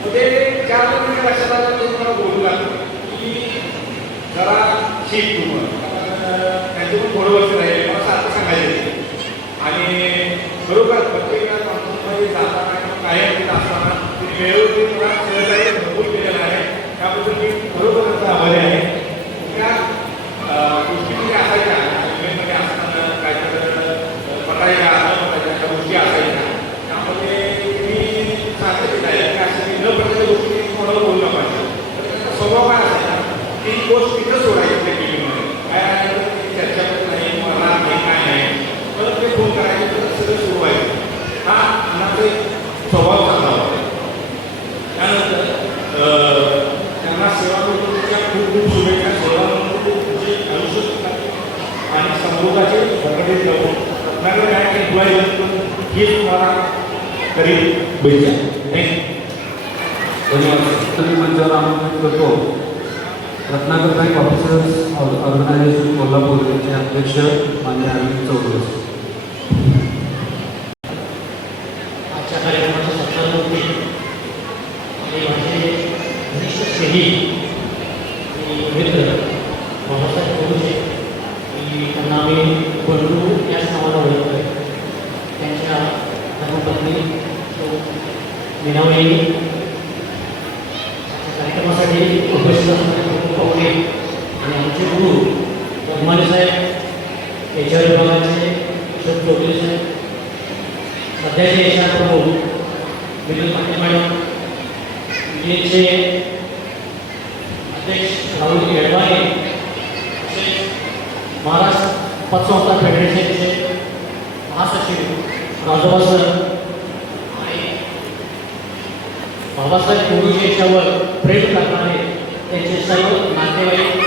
मग ते 4 महिने लक्षात आलं ते मला बोलू लागलं की जरा शिक तू त्यांचं पण थोडं वर्ष राहील मला सारखं सांगायचं. आणि बरोबर प्रत्येक कॉन्फरन्समध्ये जाताना किंवा कायम तिथं असताना वेळोवेळी मला सहकार्य भरपूर केलेलं आहे. त्याबद्दल मी खरोखर त्यांचा आभारी आहे. त्या गोष्टीमध्ये असायच्या इव्हेंटमध्ये असताना काहीतरी पटायच्या त्या गोष्टी असायच्या. त्यामध्ये मी सांगते असं न पडलेल्या गोष्टी कोणाला बोललं पाहिजे. तर त्याचा स्वभाव काय असायचा ती गोष्ट तिथं सोडायची त्या टीव्हीमध्ये काय चर्चा पण नाही मला हे काय नाही परत ते फोन करायचे तर सगळं सुरू व्हायचं. हा अण्णाचा स्वभाव चांगला होता. त्यानंतर त्यांना सेवा करण्याच्या खूप खूप शुभेच्छा. सेवा तुमचे आयुष्य आणि समृद्धाचे संघटित करून रत्नाकर बँक एम्प्लॉई ही तुम्हाला करील भेटल्या. धन्यवाद. तरी मंचावर आमंत्रित करतो Ratnakar bank officers organisation Kolhapur यांचे अध्यक्ष मान्य अरविंद चौधरी. आजच्या कार्यक्रमाच्या सत्कारामध्ये आणि माझे वरिष्ठ स्नेही आणि मित्र बाबासाहेब कोरुशे आणि त्यांना आम्ही बंडू याच नावाला ओळखतो आहे. त्यांच्या धर्मपत्नी मीनाबाई कार्यक्रमासाठी उपस्थित असणारे पाहुणे आणि आमचे गुरु धर्माले साहेब HR विभागाचे अशोक चौधरी साहेब सध्याचे HR प्रमुख विनोद पाटील मॅडम युनियनचे अध्यक्ष राहुल येडवाणे तसेच महाराष्ट्र पतसंस्था फेडरेशनचे महासचिव राजोबा सर आणि बाबासाहेब कोरुशे यांच्यावर प्रेम करणारे त्यांचे सर्व नातेवाईक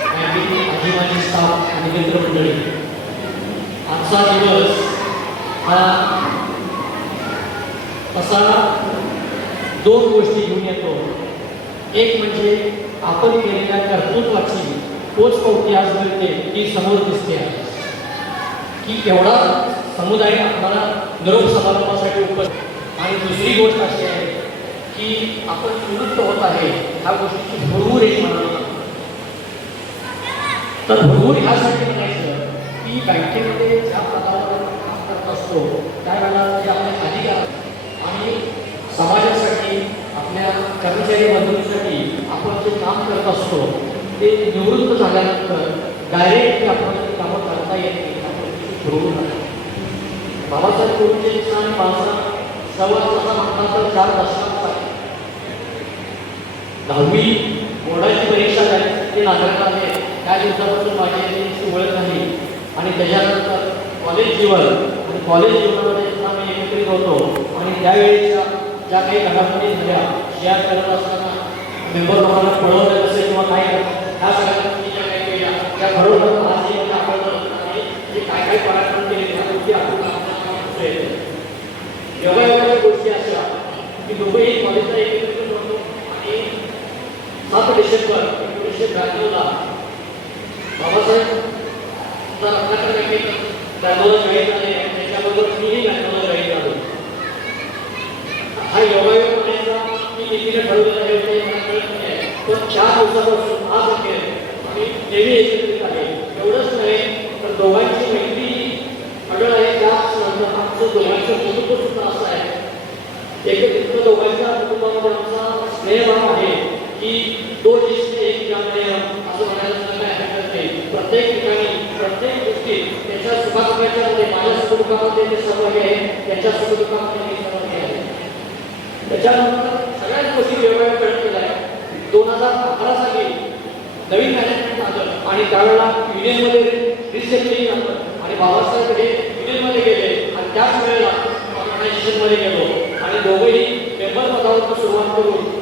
फॅमिली आजीमाजी स्टाफ आणि मित्रमंडळी. आजचा दिवस हा असा 2 गोष्टी घेऊन येतो. एक म्हणजे आपण केलेल्या कर्तृत्वाची पोचपावती आज मिळते ती समोर दिसते आहे की एवढा समुदाय आपल्याला निरोप समारंभासाठी उपस्थित. आणि दुसरी गोष्ट अशी आहे की आपण निवृत्त होत आहे ह्या गोष्टीची भरपूर एक म्हणाला तर भरपूर ह्यासाठी म्हणायचं की बँकेमध्ये ज्या प्रकारे काम करत असतो त्यावेळेला जे आपले अधिकार आणि समाजासाठी आपल्या कर्मचारी बंधूंसाठी आपण जे काम करत असतो ते निवृत्त झाल्यानंतर डायरेक्ट आपण कामं करता येत नाही. आपण ठरवून बाबासाहेब कोरुशेंचा आणि माझा संवाद म्हणतात तर 4 दशकांचा 10वी बोर्डाची परीक्षा झाली ते नागरिक आहे. त्या दिवसापासून माझी ओळख झाली आणि त्याच्यानंतर कॉलेज जीवन आणि कॉलेज जीवनामध्ये सुद्धा मी एकत्रित होतो आणि त्यावेळेच्या ज्या काही घडामोडी झाल्या शेअर करत असताना मेंबर लोकांना पळवलं असेल किंवा काय ह्या सगळ्या गोष्टी ज्या काही केल्या त्या बरोबर आज हे आपण जे काय काय पराक्रम केले त्या गोष्टी आपण योगायोगाच्या गोष्टी अशा की दोघेही कॉलेजला एकत्रित होतो आणि 7 डिसेंबर 1992ला बाबासाहेब रत्नाकर बँगलोरला जॉईन झाले त्याच्याबरोबर मीही बँगलोरला जॉईन झालो. हा योगायोग म्हणायचा मी नेहमीने ठरवलेला आहे ते मला कळत नाही पण 4 दिवसापासून आज अखेर आम्ही नेहमी एकत्रित आहे. एवढंच नाही तर दोघांची मैत्री अडळ आहे. त्याच आमचं दोघांचं कुटुंब सुद्धा असं आहे एकत्रित दोघांच्या कुटुंबामध्ये आमचा स्नेहभाव आहे की 2 जिसमें एक जान है असं म्हणायला काय हरकत नाही. प्रत्येक ठिकाणी प्रत्येक गोष्टी त्याच्या सुखदुःखाच्या मध्ये माझ्या सुखदुःखामध्ये ते सहभागी आहे त्याच्या सुखदुःखामध्ये मी सहभागी आहे. त्याच्यानंतर सगळ्याच गोष्टी वेगवेगळ्या करत केल्या आहे. 2011 साली नवीन मॅनेजमेंट आलं आणि त्यावेळेला युनियनमध्ये रिसेप्शनिंग आलं आणि बाबासाहेब हे युनियनमध्ये गेले आणि त्याच वेळेला ऑर्गनायझेशनमध्ये गेलो आणि दोघेही मेंबर पदावर सुरुवात करून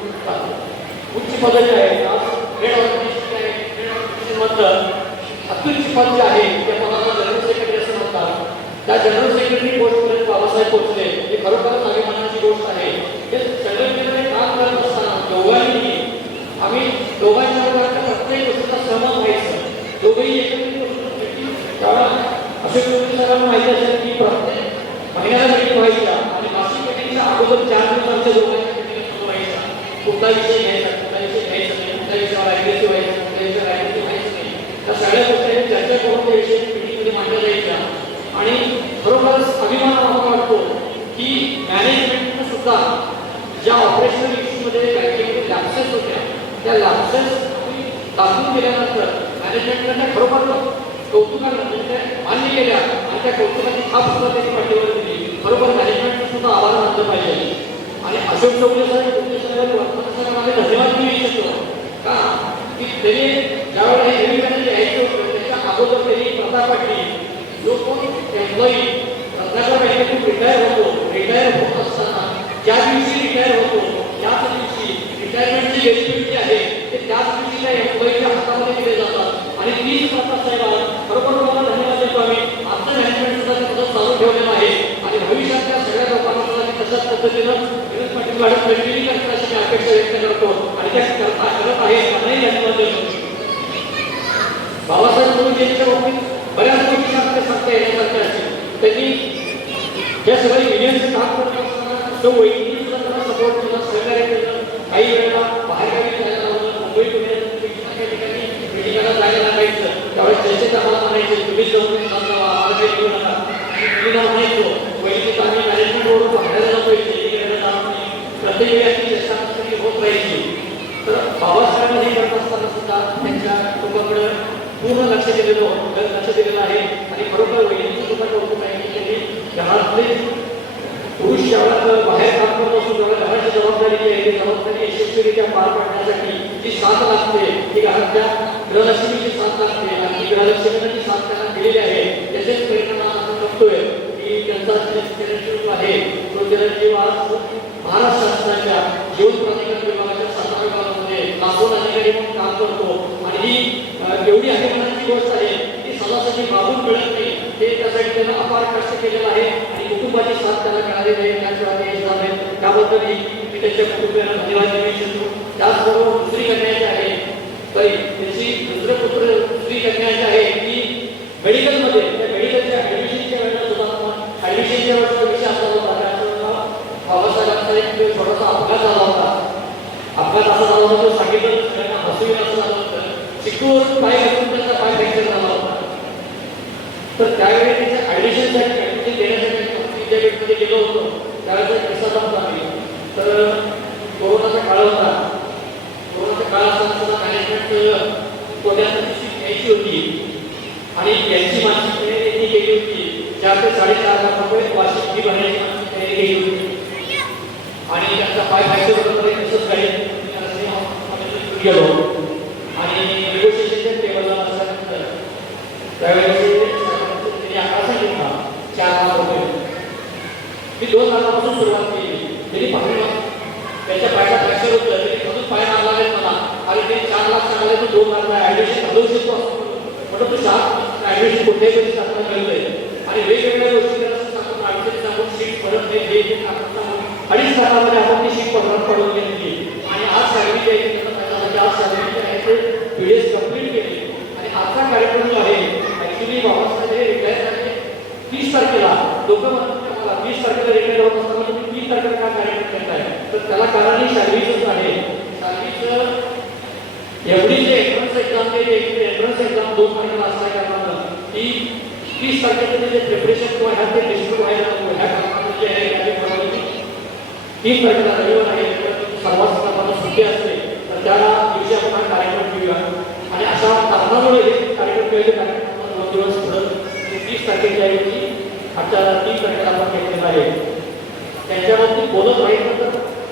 उच्च पद जे आहे हेड ऑर्गनायझेशन आहे हेड ऑर्गनायझेशनमधलं अत्युच्च पद जे आहे त्या पदाला जनरल सेक्रेटरी असं म्हणतात. त्या जनरल सेक्रेटरी पोस्टपर्यंत बाबासाहेब पोहोचले हे खरोखरच अभिमानाची गोष्ट आहे. हे संघटनेमध्ये काम करत असताना दोघांनीही आम्ही दोघांच्या प्रत्येक गोष्टीचा सहमत व्हायचं. दोघेही एकत्रित अशोक चौधरी सरांना माहिती असेल की प्रत्येक महिन्याला मीटिंग व्हायच्या आणि मासिक मीटिंगच्या अगोदर 4 दिवस आमच्या दोघांच्या मीटिंग सुरू व्हायच्या. कुठला विषय घ्यायचा कुठला विषय घ्यायचा नाही कुठल्या विषयावर ॲग्रेसिव्ह व्हायचं कुठल्या विषयावर ॲग्रेसिव्ह व्हायचं नाही त्या सगळ्या गोष्टी चर्चा करून त्या विषयी मीटिंगमध्ये मांडल्या जायच्या. आणि खरोखरच अभिमान आम्हाला वाटतो की मॅनेजमेंटनं सुद्धा ज्या ऑपरेशनल इश्यूमध्ये बँकेमध्ये लॅप्सेस होत्या त्या लॅप्सेस दाखवून दिल्यानंतर मॅनेजमेंटने खरोखर कौतुकानं म्हणजे मान्य केल्या आणि त्या कौतुकाची खाप सुद्धा त्यांनी पाठीवर दिली. खरोखर मॅनेजमेंटनं सुद्धा आभार मानलं पाहिजे. आणि अशोक चौधरी साहेब वर्तमान आम्ही धन्यवाद देऊ शकतो का की त्यांनी ज्यावेळेला हे नवीन मॅनेजर यायचं होतं त्याच्या अगोदर त्यांनी प्रथा पाडली. जो कोण एम्प्लॉई रत्नाकर बँकेतून रिटायर होत असताना ज्या दिवशी रिटायर होतो त्याच दिवशी रिटायरमेंटची एलिजिबिलिटी आहे ते त्याच दिवशी त्या एम्प्लॉईच्या हातामध्ये दिले जातात आणि तीच प्रथा साहेब खरोखर मला धन्यवाद देतो. आम्ही आमचं मॅनेजमेंट सुद्धा ते पद्धत चालू ठेवलेलं आहे आणि भविष्यातल्या सगळ्या लोकांना सुद्धा तशाच पद्धतीनं विनोद पाटील मॅडम कंटिन्यू करतात अशी मी अपेक्षा व्यक्त करतो आणि त्या करत आहे मलाही धन्यवाद देतो. बाबासाहेब यांच्या बाबतीत बऱ्याच गोष्टी आपल्या सांगता येण्यासारख्या असतील. त्यांनी या सगळ्या युनियनचं काम करत असताना तो वैयक्तिक सुद्धा त्यांना सपोर्ट केला सहकार्य केलं. काही वेळेला बाहेरगावी जायला लावलं मुंबई पुण्यात काही ठिकाणी मिटिंगाला जायला लागायचं त्यावेळेस त्याचे आम्हाला म्हणायचे तुम्ही जाऊन समजावा आम्हाला काही घेऊ नका आणि मुलीला म्हणायचो वैयक्तिक आम्ही मॅनेजमेंटवरून बाहेर जातो इकडे जात नाही प्रत्येक वेळी अशी चर्चा होत राहायची. तर बाबासाहेब हे करत असताना सुद्धा त्यांच्या कुटुंबाकडे पूर्ण लक्ष दिलेलं आहे आणि खरोखर वैयक्तिक सुद्धा कौतुक आहे की त्यांनी घरातले पुरुष ज्यावेळेला बाहेर काम करत असतो त्यावेळेला घराची जबाबदारी जी आहे ती जबाबदारी यशस्वीरित्या पार पाडण्यासाठी जी साथ लागते ती घरातल्या गृहलक्ष्मीची साथ लागते आणि ती गृहलक्ष्मीने जी साथ त्यांना दिलेली आहे त्याचेच परिणाम आपण बघतोय की त्यांचा चिरंजीव आहे तो चिरंजीव आज महाराष्ट्र शासनाच्या जीवन प्राधिकरण विभागाच्या 7व्या विभागामध्ये लाखो अधिकारी म्हणून काम करतो आणि ही एवढी अभिमानाची गोष्ट आहे की सदासाठी मागून मिळत नाही. ते त्यासाठी त्यानं अपार कष्ट केलेलं आहे आणि कुटुंबाची साथ त्याला मिळालेली आहे त्याशिवाय ते यश झाले त्याबद्दलही मी त्याच्या कुटुंबियांना धन्यवाद देऊ इच्छितो. त्याचबरोबर दुसरी कन्या जी आहे तरी त्याची दुसरी कन्या जी आहे ती मेडिकलमध्ये त्या मेडिकलच्या ॲडमिशनच्या वेळेला सुद्धा ॲडमिशनच्या वेळेचा विषय असा होता त्यावेळेला बाबासाहेबांचा एक छोटासा अपघात झाला होता. अपघात असा झाला होता तो सांगितलं सगळ्यांना हसू येईल असं झालं होतं. चिकून पाय घालून त्यांचा पाय फ्रॅक्चर झाला होता. तर त्यावेळी त्याच्या ॲडमिशनसाठी ॲडमिशन देण्यासाठी विद्यापीठमध्ये गेलो होतो त्यावेळेचा किस्सा सांगतो आम्ही. तर कोरोनाचा काळ होता. कोरोनाचा काळ असताना सुद्धा मॅनेजमेंट कोट्यासाठी फी घ्यायची होती आणि यांची मानसिक तयारी केली होती 4 ते 4.5 लाख रुपये वार्षिक फी भरण्याची मानसिक तयारी केली होती आणि त्यांचा पाय फ्रॅक्चर होता तसंच काही गेलो आणि निगोशिएशनच्या टेबलला बसल्यानंतर त्यावेळेस त्यांनी आकडा सांगितला 4 लाख रुपये. मी 2 लाखापासून सुरुवात केली. त्यांनी पाहिलं त्याच्या पायाचा फ्रॅक्चर होतं तरी अजून पाय मारला मला आणि ते 4 लाख सांगायला लागला की 2 लाख ॲडमिशन घालवू शकतो म्हणून तो शाळा ॲडमिशन कुठल्याही परिस्थितीत आपल्याला मिळतंय आणि वेगवेगळ्या गोष्टी करायला आपण आयुष्यात सांगून शीट पडत नाही हे आपण 2.5 तासामध्ये आपण ती शीट पडून घेतली आणि आज सॅलरी द्यायची त्यासाठी आज सॅलरी आहे ते पीडीएस कंप्लीट केली आणि आजचा कार्यक्रम जो आहे ॲक्च्युली बाबासाहेब हे रिटायर झाले 30 तारखेला लोक म्हणतात मला 20 तारखेला रिटायर होत असताना तुम्ही 30 तारखेला काय कार्यक्रम करताय तर त्याला कारण ही सॅलरीच आहे सॅलरीचं एवढी जे एंट्रन्स एक्झाम एंट्रन्स एक्झाम 2 तारखेला असल्या कारणानं ती 30 तारखेचं जे प्रिपरेशन किंवा ह्या ते डिस्ट्रिक्ट व्हायला नको ह्या कारणानं जे आहे त्याची ठरवली 30 तारखेला रविवार आहे सर्वात सर्वांना सुट्टी असते तर त्या दिवशी आपण हा कार्यक्रम घेऊया आणि अशा कारणामुळे हे कार्यक्रम केले कार्यक्रम 2 दिवस पुढं 30 तारखेच्या ऐवजी आजच्या 30 तारखेला आपण घेतलेला आहे त्यांच्या बाबतीत बोलत राहील तर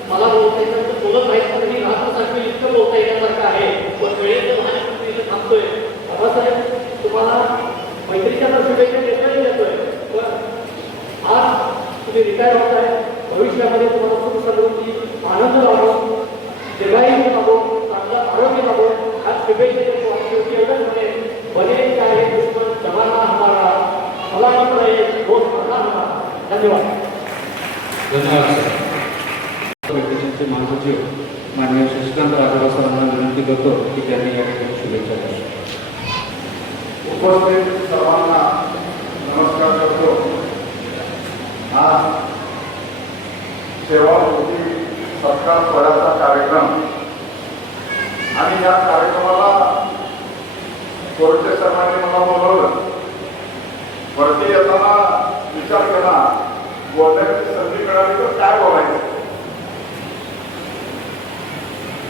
मला बोलता येतं तर बोलत राहील तर मी राहत इतकं बोलता येण्यासारखं आहे पण वेळेचं लहान इथं थांबतोय बाबासाहेब तुम्हाला मैत्रीच्या शुभेच्छा देतोय पण आज तुम्ही रिटायर होत आहे भविष्यामध्ये तुम्हाला सुख समृद्धी आनंद लाभो दीर्घायू लाभो चांगलं आरोग्य लाभो आज शुभेच्छा देतो एवढंच म्हणेन बने क्या है दुश्मन जमाना हमारा सलामत रहे दोस्त हमारा हमारा धन्यवाद धन्यवाद फेडरेशनचे महासचिव माननीय शशिकांत राजाराव सरांना विनंती करतो की त्यांनी या ठिकाणी शुभेच्छा द्याव्या. उपस्थित सर्वांना नमस्कार करतो. आज सेवाभावी सत्कार सोहळ्याचा कार्यक्रम आणि या कार्यक्रमाला कोरटे सर्वांनी मला बोलवलं. वरती येताना विचार केला बोलण्याची संधी मिळाली तर काय बोलायचं.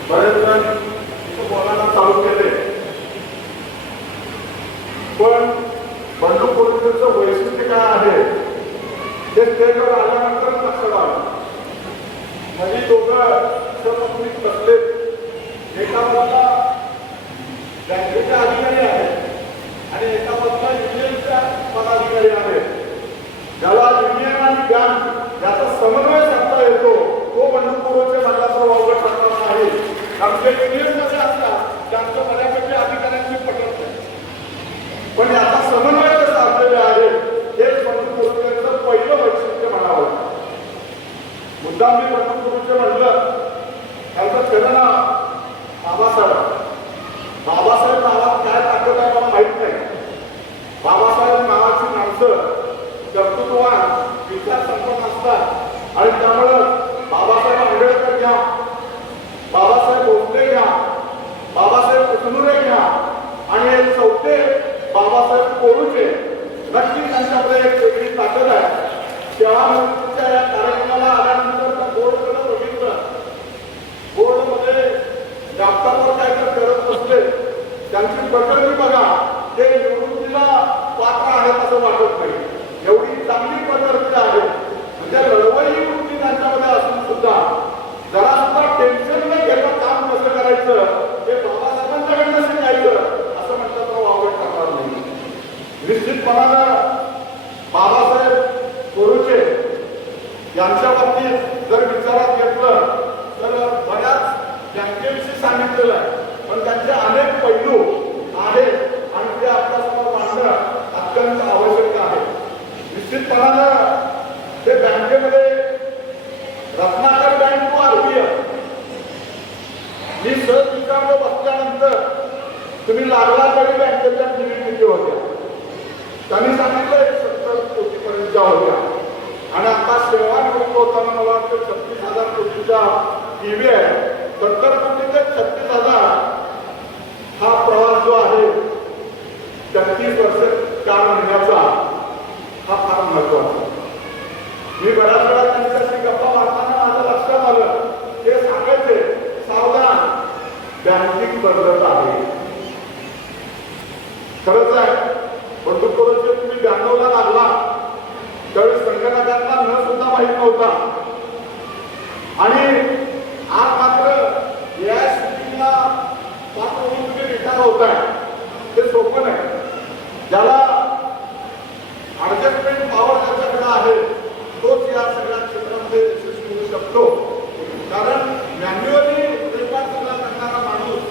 बरेच जण इथं बोलायला चालू केले पण बंडू कोल्हेचं वैशिष्ट्य काय आहे ते स्टेजवर आल्यानंतर लक्षात आलं. म्हणजे दोघं समोर बसले एका बाजूला बँकेचे अधिकारी आहेत आणि एका बाजूला युनियनच्या पदाधिकारी आहेत. ज्याला युनियन आणि बँक याचा समन्वय साधता येतो तो बंडू कोल्हेच्या मंडळाचा वावर करताना आहे. आमच्या युनियनमध्ये असतात त्यांच्या बऱ्यापैकी अधिकाऱ्यांची पटत नाही पण याचा समन्वय साधलेले आहे हेच बंडू कोल्हेचं पहिलं वैशिष्ट्य म्हणावं. मुद्दाम मी बंडू कोल्हे म्हणलं त्यांचं खरं नाव बाबासाहेब. बाबासाहेब नावात काय ताकद आहे मला माहित नाही. बाबासाहेब नावाची माणसं कर्तृत्ववान विचार संपन्न असतात आणि त्यामुळं बाबासाहेब आंबेडकर घ्या बाबासाहेब भोसले घ्या बाबासाहेब कुसनुरे घ्या आणि चौथे बाबासाहेब कोळूचे नक्की त्यांच्याकडे एक वेगळी ताकद आहे. तेव्हा या कार्यक्रमाला आल्यानंतर त्या बोर्डकडे बघितलं. बोर्डमध्ये लॅपटॉपवर काय तर करत बसले त्यांची प्रकरणी बघा ते निवृत्तीला पात्र आहेत असं वाटत नाही. एवढी चांगली प्रकृती आहे म्हणजे लढवई वृत्ती त्यांच्यामध्ये असून सुद्धा जरा सुद्धा टेन्शन न घेता काम कसं करायचं हे बाबासाहेबांच्याकडनं शिकायचं असं म्हटलं तर वावड करणार नाही. निश्चितपणानं बाबासाहेब कोरुचे यांच्या बाबतीत जर विचारात घेतलं तर बऱ्याच बँकेविषयी सांगितलेलं आहे पण त्यांचे अनेक पैलू आहेत आणि ते आपल्यासमोर मांडणं अत्यंत आवश्यक आहे. निश्चितपणानं ते बँकेमध्ये रत्नाकर बँक व आरबीआय मी सहज विचारलं बसल्यानंतर तुम्ही लागला तरी बँकेच्या टीव्ही किती होत्या. त्यांनी सांगितलं 70 कोटीपर्यंतच्या होत्या आणि आता सेवानिवृत्त होताना मला वाटतं 36,000 कोटीच्या टीव्ही आहे. 70 कोटी ते 36,000 हा प्रवास जो आहे 33 वर्ष 4 महिन्याचा हा फार महत्वाचा. मी बऱ्याच वेळा त्यांच्याशी गप्पा मारताना माझं लक्षात आलं ते सांगायचे सावधान बँकिंग बदलत आहे. खरंच आहे बंडू कोल्हे तुम्ही 92ला लागला त्यावेळी संगणकांना न सुद्धा माहीत नव्हता आणि आज मात्र या स्थितीला पात्र होऊन तुम्ही रिटायर होताय ते सोपं नाही. ज्याला ऍडजस्टमेंट पॉवर ज्याच्याकडे आहे तोच या सगळ्या क्षेत्रामध्ये यशस्वी होऊ शकतो. कारण मॅन्युअली रेकॉर्ड करणारा माणूस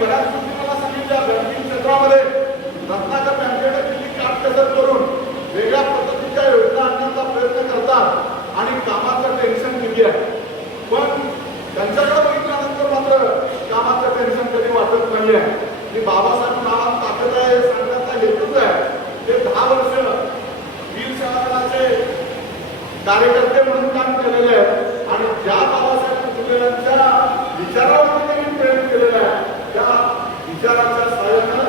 बऱ्याच गोष्टी मला सांगितल्या बँकिंग क्षेत्रामध्ये रत्नाकर बँकेने किती काटकसर करून वेगळ्या पद्धतीच्या योजना आणण्याचा प्रयत्न करतात आणि कामाचं टेन्शन किती आहे. पण त्यांच्याकडे बघितल्यानंतर मात्र कामाचं टेन्शन कधी वाटत नाही आहे. की बाबासाहेब नावात ताकद आहे हे सांगण्याचा हेतूच आहे. ते 10 वर्ष वीर शहराचे कार्यकर्ते म्हणून काम केलेले आहेत आणि ज्या बाबासाहेब फुलेंच्या विचारावरती त्यांनी प्रेम केलेलं आहे त्या विचाराच्या सहाय्यानं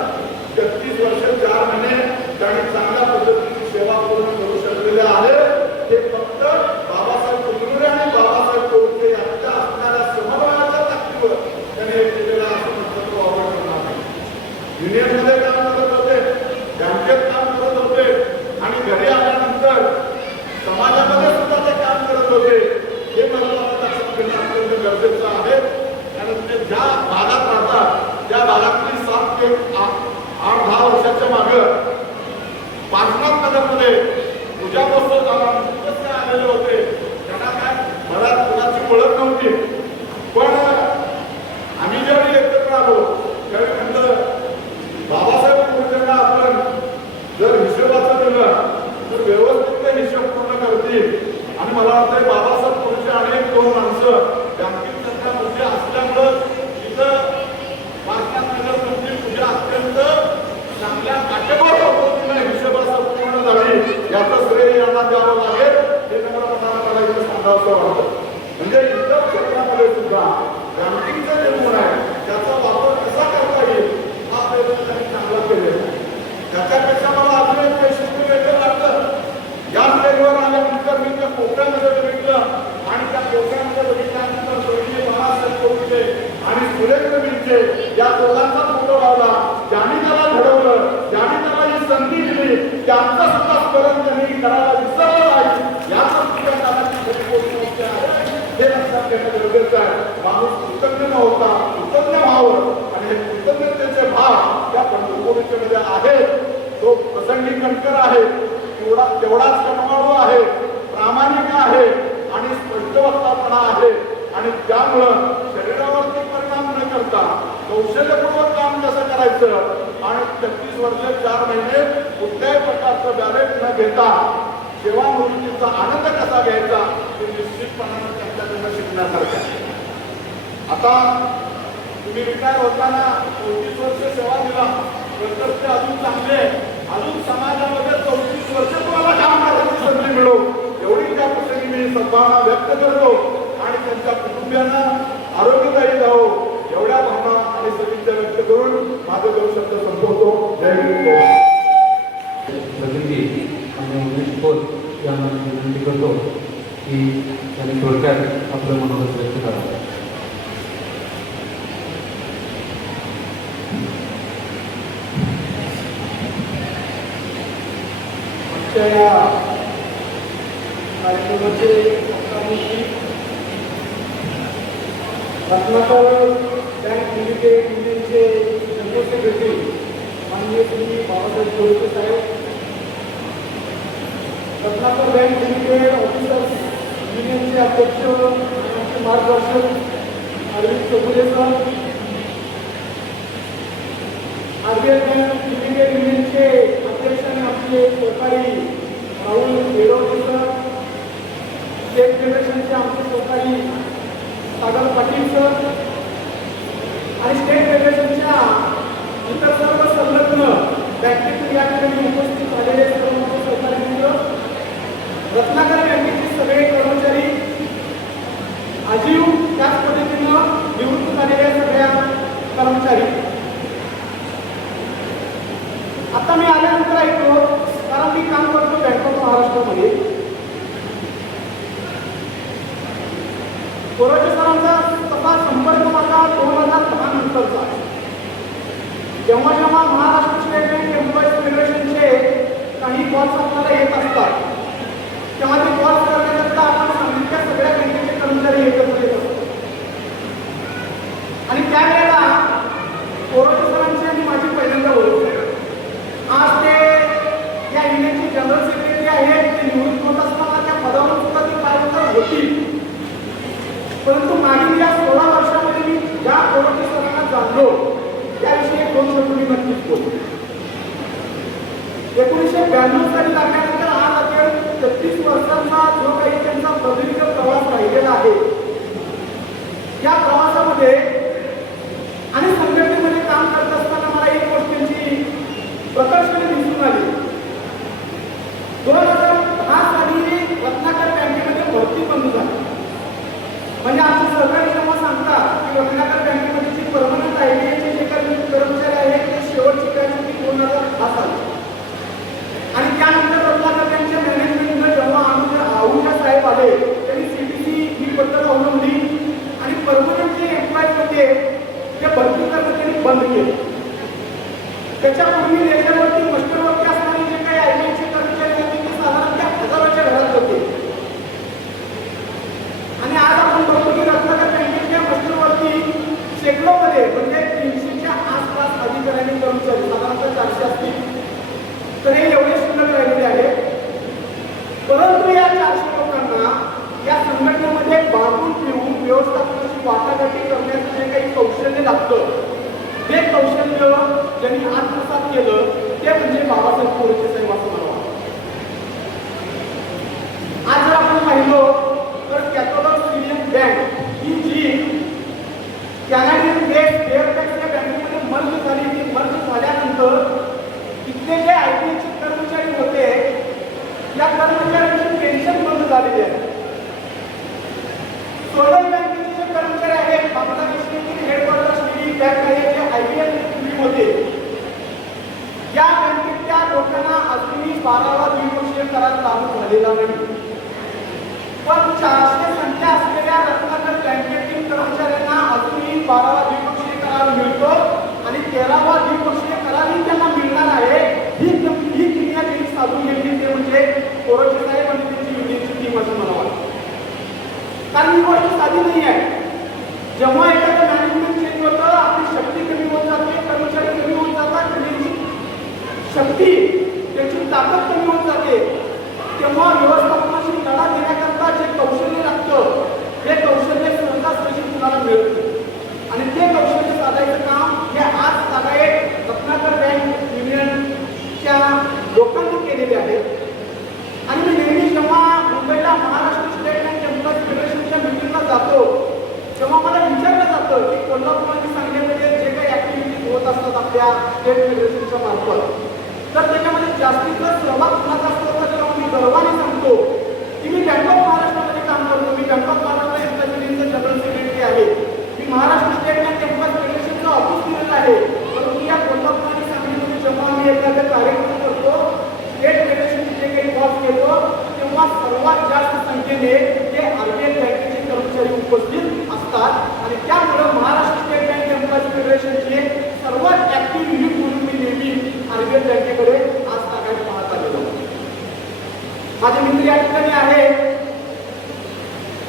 33 वर्ष 4 महिने त्यांनी चांगल्या पद्धतीची सेवा पूर्ण करू शकलेले आहे. हे फक्त बाबासाहेब फुले आणि बाबासाहेब कोळके यांच्या असणाऱ्या समन्वयाच्या ताकदीवर त्यांनी हे केलेलं असं म्हटलं तो आवडणार नाही. युनियनमध्ये काम करत होते, बँकेत काम करत होते आणि घरी आल्यानंतर समाजामध्ये सुद्धा ते काम करत होते. हे मला लक्षात घेणं अत्यंत गरजेचं आहे. कारण ते ज्या भागात राहतात त्या भागातली 7 ते 8-10 वर्षाच्या मागं पाचनाथ नगरमध्ये पूजा महोत्सव झाला. कसे आलेले होते त्यांना काय बऱ्याच कुणाची ओळख नव्हती. पण आम्ही ज्यावेळी एकत्र आलो त्यावेळी म्हटलं बाबासाहेब फुलेंना आपण जर हिशोबाचं दिलं तर व्यवस्थित ते हिशोब पूर्ण करतील. आणि मला वाटतं बाबासाहेब फुलेंचे अनेक 2 माणसं बँकिंग क्षेत्रामध्ये असल्यामुळं इथं पाचनाथ नगरमधली पूजा अत्यंत चांगल्या काटेकोर पद्धतीने हिशोबाचं पूर्ण झाली याचं श्रेय यांना द्यावं लागेल. हे नम्रपणानं मला इथं सांगावंसं वाटतं. म्हणजे इतर क्षेत्रामध्ये सुद्धा बँकिंगचं जे गुण आहे त्याचा वापर कसा करता येईल हा प्रयत्न त्यांनी चांगला केलेला आहे. त्याच्यापेक्षा मला अजून एक वैशिष्ट्य वेगळं वाटतं. या स्टेजवर आल्यानंतर मी त्या कोपऱ्यामध्ये बघितलं आणि त्या कोपऱ्यामध्ये बघितल्यानंतर स्वर्गीय बाळासाहेब कोळके आणि सुरेंद्र मिरचे या दोघांचा फोटो लावला. ज्यांनी त्याला घडवलं, ज्यांनी त्याला ही संधी दिली त्यांचं सुद्धा स्मरण त्यांनी करायला विसरलं नाही. याचा सुद्धा हे लक्षात घेणं गरजेचं आहे. माणूस कृतज्ञ होता, कृतज्ञ व्हावं आणि हे कृतज्ञतेचे भाव या पंढरपूरमध्ये आहेत. तो प्रसंगी कणकर आहे, तेवढाच कणवाळू आहे, प्रामाणिक आहे आणि स्पष्टवक्तापणा आहे. आणि त्यामुळं शरीरावरती परिणाम न करता कौशल्यपूर्वक काम कसं करायचं आणि 33 वर्ष 4 महिने कुठल्याही प्रकारचं बॅलेट न घेता सेवानिवृत्तीचा आनंद कसा घ्यायचा हे निश्चितपणानं त्यांच्याकडनं शिकण्यासारखं आहे. आता तुम्ही रिटायर होताना 34 वर्ष सेवा दिला तर ते अजून चांगले अजून समाजामध्ये 34 वर्ष तुम्हाला काम करण्याची संधी मिळो एवढी त्या प्रसंगी मी सद्भावना व्यक्त करतो आणि त्यांच्या कुटुंबियांना आरोग्यदायी जावो एवढ्या भावना आणि सदिच्छा व्यक्त करून माझे 2 शब्द संपवतो. जय हिंद. आणि उमेश खोत यांना विनंती करतो की त्यांनी थोडक्यात आपलं मनोगत व्यक्त करावं. आजच्या या कार्यक्रमाचे रत्नाकर बँक लिमिटेड युनियनचे जनरल सेक्रेटरी माननीय Shri Babasaheb Kolke saheb, Ratnakar bank limited officers युनियनचे अध्यक्ष आणि मार्गदर्शक Arvind Chougule sir, RBI bank limited युनियनचे अध्यक्ष आणि आमचे सहकारी राहुल येडवडे सर, स्टेट फेडरेशनचे आमचे सहकारी सागर पाटील सर आणि स्टेट फेडरेशनच्या इतर सर्व संलग्न बँकेतून या ठिकाणी उपस्थित झालेले सर्व सहकारी मित्र, रत्नाकर बँकेचे सगळे कर्मचारी, आजीव त्याच पद्धतीनं निवृत्त झालेल्या सगळ्या कर्मचारी. आता मी आल्यानंतर ऐकतो कारण मी काम करतो बँक ऑफ महाराष्ट्रामध्ये. कोरोचे सरांचा तसा संपर्क माझा 2010 नंतरचा. जेव्हा जेव्हा महाराष्ट्र स्टेट बँक एम्प्लॉईज फेडरेशनचे काही कॉल्स आपल्याला येत असतात तेव्हा ते कॉल्स करण्याकरता आपण सांगितल्या सगळ्या बँकेचे कर्मचारी एकत्र येत असतो. आणि त्यावेळेला कोरोचे सरांची आणि माझी पहिल्यांदा ओळख झाली. आज ते या युनियनचे जनरल सेक्रेटरी आहेत. ते निवृत्त होत असताना त्या पदावर सुद्धा ती कार्यरत होती. परंतु मागील या 16 वर्षामध्ये मी ज्या कोरोचे सरांना जाणलो एक दोन शब्द मी नक्कीच बोलतो. 1992 साली लागल्यानंतर आज अखेर 33 वर्षांचा जो काही त्यांचा प्रदीर्घ प्रवास राहिलेला आहे, या प्रवासामध्ये आणि संघटनेमध्ये काम करत असताना मला एक गोष्टींची प्रकर्षाने दिसून आली. 2010 साली रत्नाकर बँकेमध्ये भरती बंद झाली. म्हणजे आमचे सहकारी जेव्हा सांगतात की रत्नाकर बँकेमध्ये जी परमनंट IBAचे जे काही कर्मचारी आहेत ते शेवटची काय होती 2010 साली. आणि त्यानंतर रत्नाकर बँकच्या मॅनेजमेंटनं जेव्हा आहुजा साहेब आले त्यांनी CBC ही पद्धत अवलंबली आणि परमनंट जे एम्प्लॉईज होते ते भरती करणं त्यांनी बंद केलं. त्याच्यापूर्वी लेजरवरती मस्टरवरती असणारे जे काही IBAचे कर्मचारी होते ते साधारणतः हजाराच्या घरात होते. आणि आज आपण बघतो की रत्नाकर बँकेच्या मस्टरवरती शेकडोमध्ये म्हणजे 300च्या आसपास अधिकारी कर्मचारी साधारणतः 400 असतील. तर हे एवढे शिल्लक राहिलेले आहेत. परंतु या 400 लोकांना या संघटनेमध्ये बांधून ठेवून व्यवस्थापनाची वाटाघाटी करण्याचं जे काही कौशल्य लागतं ते कौशल्य ज्यांनी आत्मसात केलं ते म्हणजे बाबासाहेब कोरेचे साहेब असं मला वाटतं. आज जर आपण पाहिलं तर कॅथोलिक सिरियन बँक ही जी कॅनडियन बेस फेअरफॅक्स या बँकेमध्ये मर्ज झाली, ती मर्ज झाल्यानंतर इथले जे IBAचे कर्मचारी होते या कर्मचाऱ्यांची पेन्शन बंद झालेली आहे. सोडल बँकेचे जे कर्मचारी आहेत बांगलादेशमधील हेडक्वार्टर असलेली बँक आहे जे IBA होते, या बँकेच्या लोकांना अजूनही 12वा द्विपक्षीय करार लागू झालेला नाही. पण 400 संख्या असलेल्या रत्नाकर बँकेतील कर्मचाऱ्यांना अजूनही 12वा द्विपक्षीय करार मिळतो आणि 13वा द्विपक्षीय करारही त्यांना मिळणार आहे. ही क्रिया त्यांनी साधून घेतली ते म्हणजे कोरोचे साहेब आणि त्यांची युनियनची टीम असं मला वाटतं. कारण ही गोष्ट साधी नाही आहे. जेव्हा एखादं मॅनेजमेंट चेंज होतं आपली शक्ती कमी होत जाते, कर्मचारी कमी होत जातात, त्यांची शक्ती त्याची ताकद कमी होत जाते, तेव्हा व्यवस्थापनाशी लढा देण्याकरता जे कौशल्य लागतं हे कौशल्य सहजासहजी तुम्हाला मिळतं. आणि ते कौशल्य साधायचं काम हे आज सगळे रत्नाकर बँक युनियनच्या लोकांनी केलेले आहे. आणि मी नेहमी जेव्हा मुंबईला महाराष्ट्र स्टेट बँक एम्प्लॉईज फेडरेशनच्या मिटिंगला जातो तेव्हा मला विचारलं जातं की कोल्हापूर आणि सांगलीमध्ये जे काही ऍक्टिव्हिटीज होत असतात आपल्या स्टेट फेडरेशनच्या मार्फत, तर त्याच्यामध्ये जास्तीत जास्त सहभाग कुणाचा असतो. तर तेव्हा मी गर्वाने सांगतो की मी बँक ऑफ महाराष्ट्रामध्ये काम करतो. मी बँक ऑफ महाराष्ट्र एम्प्लॉईज युनियनचा जनरल सेक्रेटरी आहे. मी महाराष्ट्र स्टेट बँक एम्प्लॉईज फेडरेशनचं ऑफिस दिलेलं आहे. परंतु या कोल्हापूर आणि सांगलीमध्ये जेव्हा आम्ही एखादा कार्यक्रम करतो, स्टेट फेडरेशनचे जे काही बॉस घेतो, तेव्हा सर्वात जास्त संख्येने ते RBI बँकेचे कर्मचारी उपस्थित असतात. आणि त्यामुळं महाराष्ट्र स्टेट बँक एम्प्लॉईज फेडरेशनचे सर्वात ऍक्टिव्ह युनिट म्हणून मी नेहमी RBI बँकेकडे आज तागायला पाहत आलेलो. माझे मित्र या ठिकाणी आहे.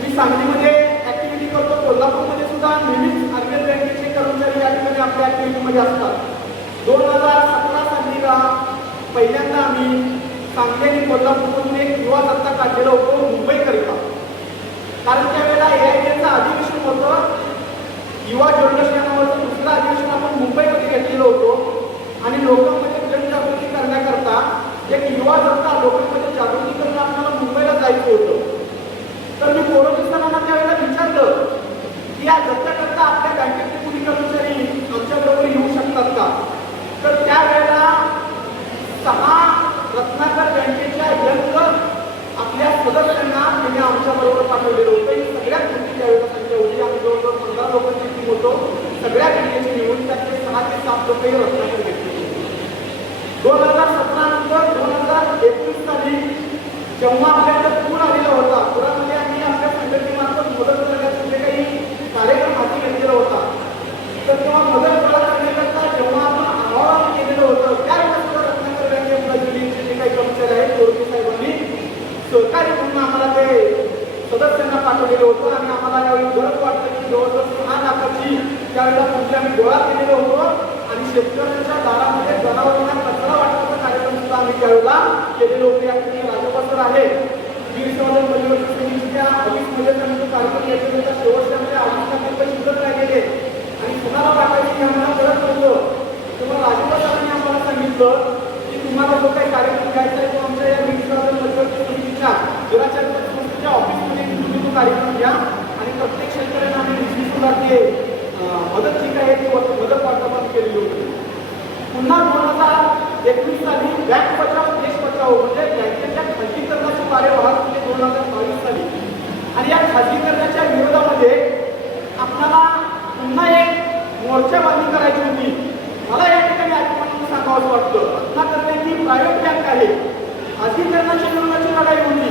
मी सांगलीमध्ये ऍक्टिव्हिटी करतो, कोल्हापूरमध्ये सुद्धा नेहमीच RBI बँकेचे कर्मचारी या ठिकाणी आपल्या ऍक्टिव्हिटीमध्ये असतात. 2017 सालीला पहिल्यांदा आम्ही सांगली आणि कोल्हापूरमधून एक युवा जत्रा काढलेला होतो मुंबईकरिता. कारण त्यावेळेला AIBAचं अधिवेशन होतं, युवा जर्नलिस्ट या नावाचं दुसरं अधिवेशन आपण मुंबईमध्ये घेतलेलं होतं. आणि लोकांमध्ये जनजागृती करण्याकरता एक युवा जत्रा लोकांमध्ये जागृती करून आपल्याला मुंबईला जायचं होतं. तर मी कोरोना सरांना त्यावेळेला विचारलं की या जत्रेकरता आपल्या बँकेतले कुणी कर्मचारी आमच्याबरोबर येऊ शकतात का. तर त्यावेळेला 6 रत्नाकर बँकेच्या यंत्र आपल्या सदस्यांना त्यांनी आमच्याबरोबर पाठवलेलं होतं. ही सगळ्यात मोठी त्यावेळेला संख्या होती. आम्ही जवळजवळ 15 लोकांची टीम होतो. सगळ्या बँकेची मिळून त्यातले 6 ते 7 लोकही रत्नाकर घेतले. 2017 नंतर 2021 साली जेव्हा आपल्याकडे पूर आलेला होता, पुरामध्ये आम्ही आपल्या संघटनेमार्फत मदत करण्याचा जे काही कार्यक्रम हाती घेतलेला होता, तर तेव्हा मदत गोळा करण्याकरता जेव्हा आपण आवाहन केलेलं होतं त्यावेळेस सुद्धा रत्नाकर बँक एम्प्लॉईज युनियनचे जे काही कर्मचारी आहेत कोरके साहेबांनी सहकारी म्हणून आम्हाला ते सदस्यांना पाठवलेलं होतं. आणि आम्हाला यावेळी गरज वाटतं की जवळजवळ 6 लाखाची त्यावेळेला पुढे आम्ही गोळा केलेलं होतं. आणि शेतकऱ्यांच्या दारामध्ये जनावरांना कचरा वाटण्याचा कार्यक्रम सुद्धा आम्ही त्यावेळेला केलेलं होतं. या ठिकाणी राजोबा सर आहे, वीर समाज परिवर्तन समितीच्या 20 मध्ये त्यांनी कार्यक्रम घेतलेला होता. शेवटच्या 20 लाख रुपये शिल्लक राहिलेले आणि कुणाला पाठायची आम्हाला गरज नव्हतं. सांगितलं की तुम्हाला जो काही कार्यक्रम घ्यायचा आहे तो आमच्या या मिनिस्टर मध्यवर्ती समितीच्या दुराचार संस्थेच्या ऑफिसमध्ये तुम्ही तो कार्यक्रम घ्या आणि प्रत्येक शेतकऱ्यांना आम्ही 20,000 मदत जी काय आहे ती मदत वाटपात केलेली होती. पुन्हा 2021 साली बँक बचाव देश बचाव म्हणजे बँकेच्या खाजगीकरणाची कार्यवाहक केली 2022 साली आणि या खाजगीकरणाच्या विरोधामध्ये आपल्याला पुन्हा एक मोर्चाबांधणी करायची होती. मला या ठिकाणी आठवण सांगावं वाटतं रत्नाकर ही प्रायव्हेट बँक आहे. खाजगीकरणाच्या विरोधाची लढाई होती.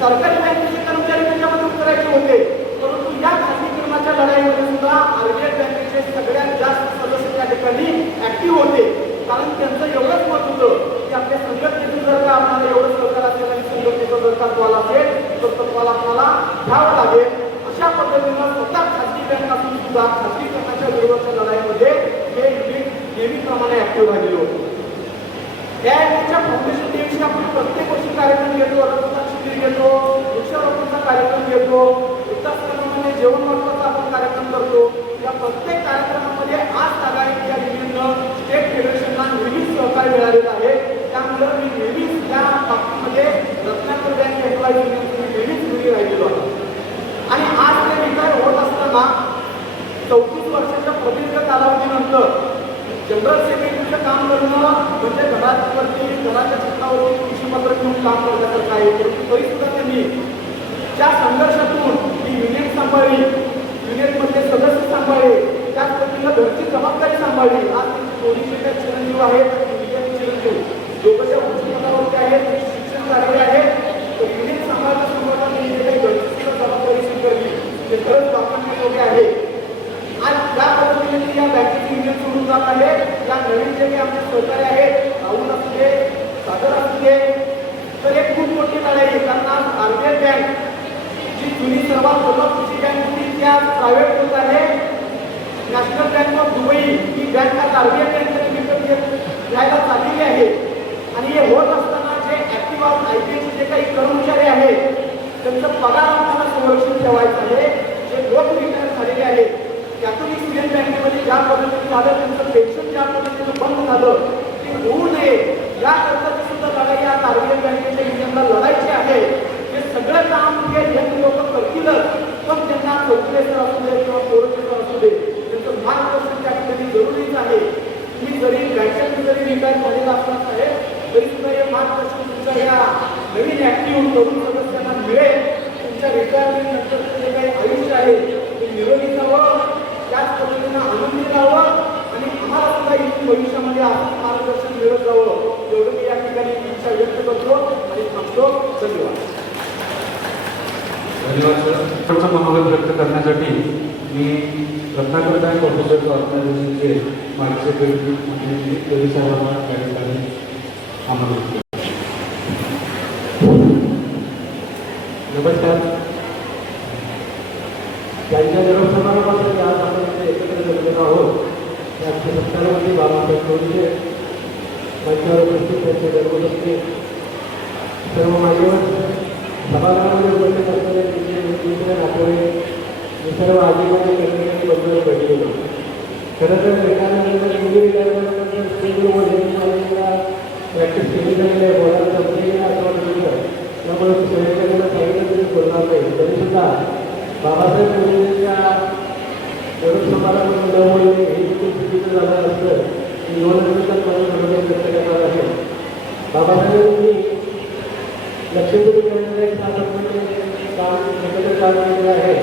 सरकारी बँकेचे कर्मचारी त्याच्यामध्ये उतरायचे होते परंतु या खाजगीकरणाच्या लढाईमध्ये सुद्धा आरबीआय बँकेचे सगळ्यात जास्त सदस्य त्या ठिकाणी ऍक्टिव्ह होते. कारण त्यांचं एवढंच मत होतं की आपल्या संघटनेतून जर का आपल्याला एवढं सरकार असेल आणि संघटनेचं जर का कॉल असेल तर तो कॉल आपल्याला घ्यावा लागेल. अशा पद्धतीनं स्वतः खाजगी बँक असून सुद्धा खाजगीकरणाच्या विरोधाच्या लढाईमध्ये हे युनिट नेहमीप्रमाणे ऍक्टिव्ह राहिलेलं होतं. या युनिटच्या फाउंडेशन डेची आपण प्रत्येक वर्षी कार्यक्रम घेतो, रक्तदान शिबिर घेतो, वृक्षारोपणचा कार्यक्रम घेतो, वृद्धाश्रमामध्ये जेवण वाटपाचा आपण कार्यक्रम करतो. या प्रत्येक कार्यक्रमामध्ये आज तागायत या युनियननं स्टेट फेडरेशनला नेहमीच सहकार्य मिळालेलं आहे. त्यामुळे मी नेहमीच या बाबतीमध्ये रत्नाकर बँक एम्प्लॉईज युनियन नेहमीच घरी राहिलेलो आहे. आणि आज ते रिटायर होत असताना 34 वर्षाच्या प्रदीर्घ कालावधीनंतर जनरल सेक्रेटरीचं काम करणं म्हणजे घराच्या छतावरती कृषीपत्र घेऊन काम करण्यासारखं आहे. परंतु तरी सुद्धा त्यांनी ज्या संघर्षातून ही युनिट सांभाळली, युनिटमधले सदस्य सांभाळले, त्याच पद्धतीनं घरची जबाबदारी सांभाळली. आज त्यांचे दोन्ही शेतात चिरंजीव आहेत, चिरंजीव दोघंच्या उच्च पदावरती आहेत, शिक्षण झालेले आहेत. तर युनिट सांभाळता त्यांनी जे काही घरची जबाबदारी स्वीकारली ते खरंच वापरण्याजोगे आहे. आज ज्या पद्धतीने या बँकेची युनियन सोडून जात आहे, या नवीन जे काही आमचे सहकारी आहेत, राहुल असू दे, सागर असू दे, तर एक खूप मोठी लढाई आहे. कारण आज आरबीआय बँक जी जुनी सर्वात प्रमुख बँक होती त्या प्रायव्हेट होत आहे. National bank of Dubai he bank आज आरबीआय बँकेने विकत घ्यायला चाललेली आहे. आणि हे होत असताना जे ऍक्टिव्ह आयबीआयचे जे काही कर्मचारी आहेत त्यांचं पगार आम्हाला संरक्षित ठेवायचं आहे. जे लोक रिटायर झालेले आहेत त्यातून युनियन बँकेमध्ये ज्या पद्धतीने झालं त्यांचं पेन्शन ज्या पद्धतीनं बंद झालं ते होऊ नये याकरता सुद्धा लढाई आज आरबीआय बँकेच्या युनियनला लढायची आहे. हे सगळं काम हे यंग लोक करतीलच पण त्यांना चौकलेसर असू दे किंवा पोरचेसर असू दे त्यांचं मार्गदर्शन त्या ठिकाणी जरुरीच आहे. तुम्ही जरी बँकेत जरी रिटायर झालेला असणार आहे तरी सुद्धा हे मार्गदर्शन तुमच्या या नवीन ऍक्टिव्ह तरुण सदस्यांना मिळेल. तुमच्या रिटायरमेंट नंतरचं जे काही आयुष्य आहे ते निरोगी जावं, त्याच पद्धतीनं आनंदी राहावं आणि आम्हाला सुद्धा इथून भविष्यामध्ये असं मार्गदर्शन मिळत जावं एवढं मी या ठिकाणी इच्छा व्यक्त करतो आणि थांबतो. धन्यवाद. धन्यवाद सर. मनोगत व्यक्त करण्यासाठी मी रत्नाकर बँक ऑफिसर्स ऑर्गनायझेशनचे माजी सेक्रेटरी म्हणजे रवी साहेबांना त्या ठिकाणी आमंत्रित केलं. नमस्कार. त्यांच्या जन्मसमारंभासाठी आज आपण इथे एकत्र जमलेलो आहोत. त्या सत्कारामध्ये बाबासाहेब कोविंदे मंचावर उपस्थित त्यांचे जन्मदिवशी सर्व मान्यवर सभागृहामध्ये उपस्थित असलेले दुसरे नातेवाईक हे सर्व आजीबाजी कर्मचारी बंधूंना भेटलेलो. खरं तर रिटायरमेंटनंतर मुली रिटायरमेंटनंतर स्टेजवर प्रॅक्टिस केली जाईल आहे, बोलायला जमते गेलं असं वाटत होतं. त्यामुळे सहकार्याला सांगितलं तरी बोलणार नाही. तरीसुद्धा बाबासाहेब कोविंदेच्या जन्मसमारंभामुळे हे देखील चुकीचं झालं असतं की निवडणुकीचा मला मनोगत व्यक्त करणार आहे. बाबासाहेबांनी लक्षपूर्वी करणारे एक सातत्याने काम एकत्र काम केलेलं आहे.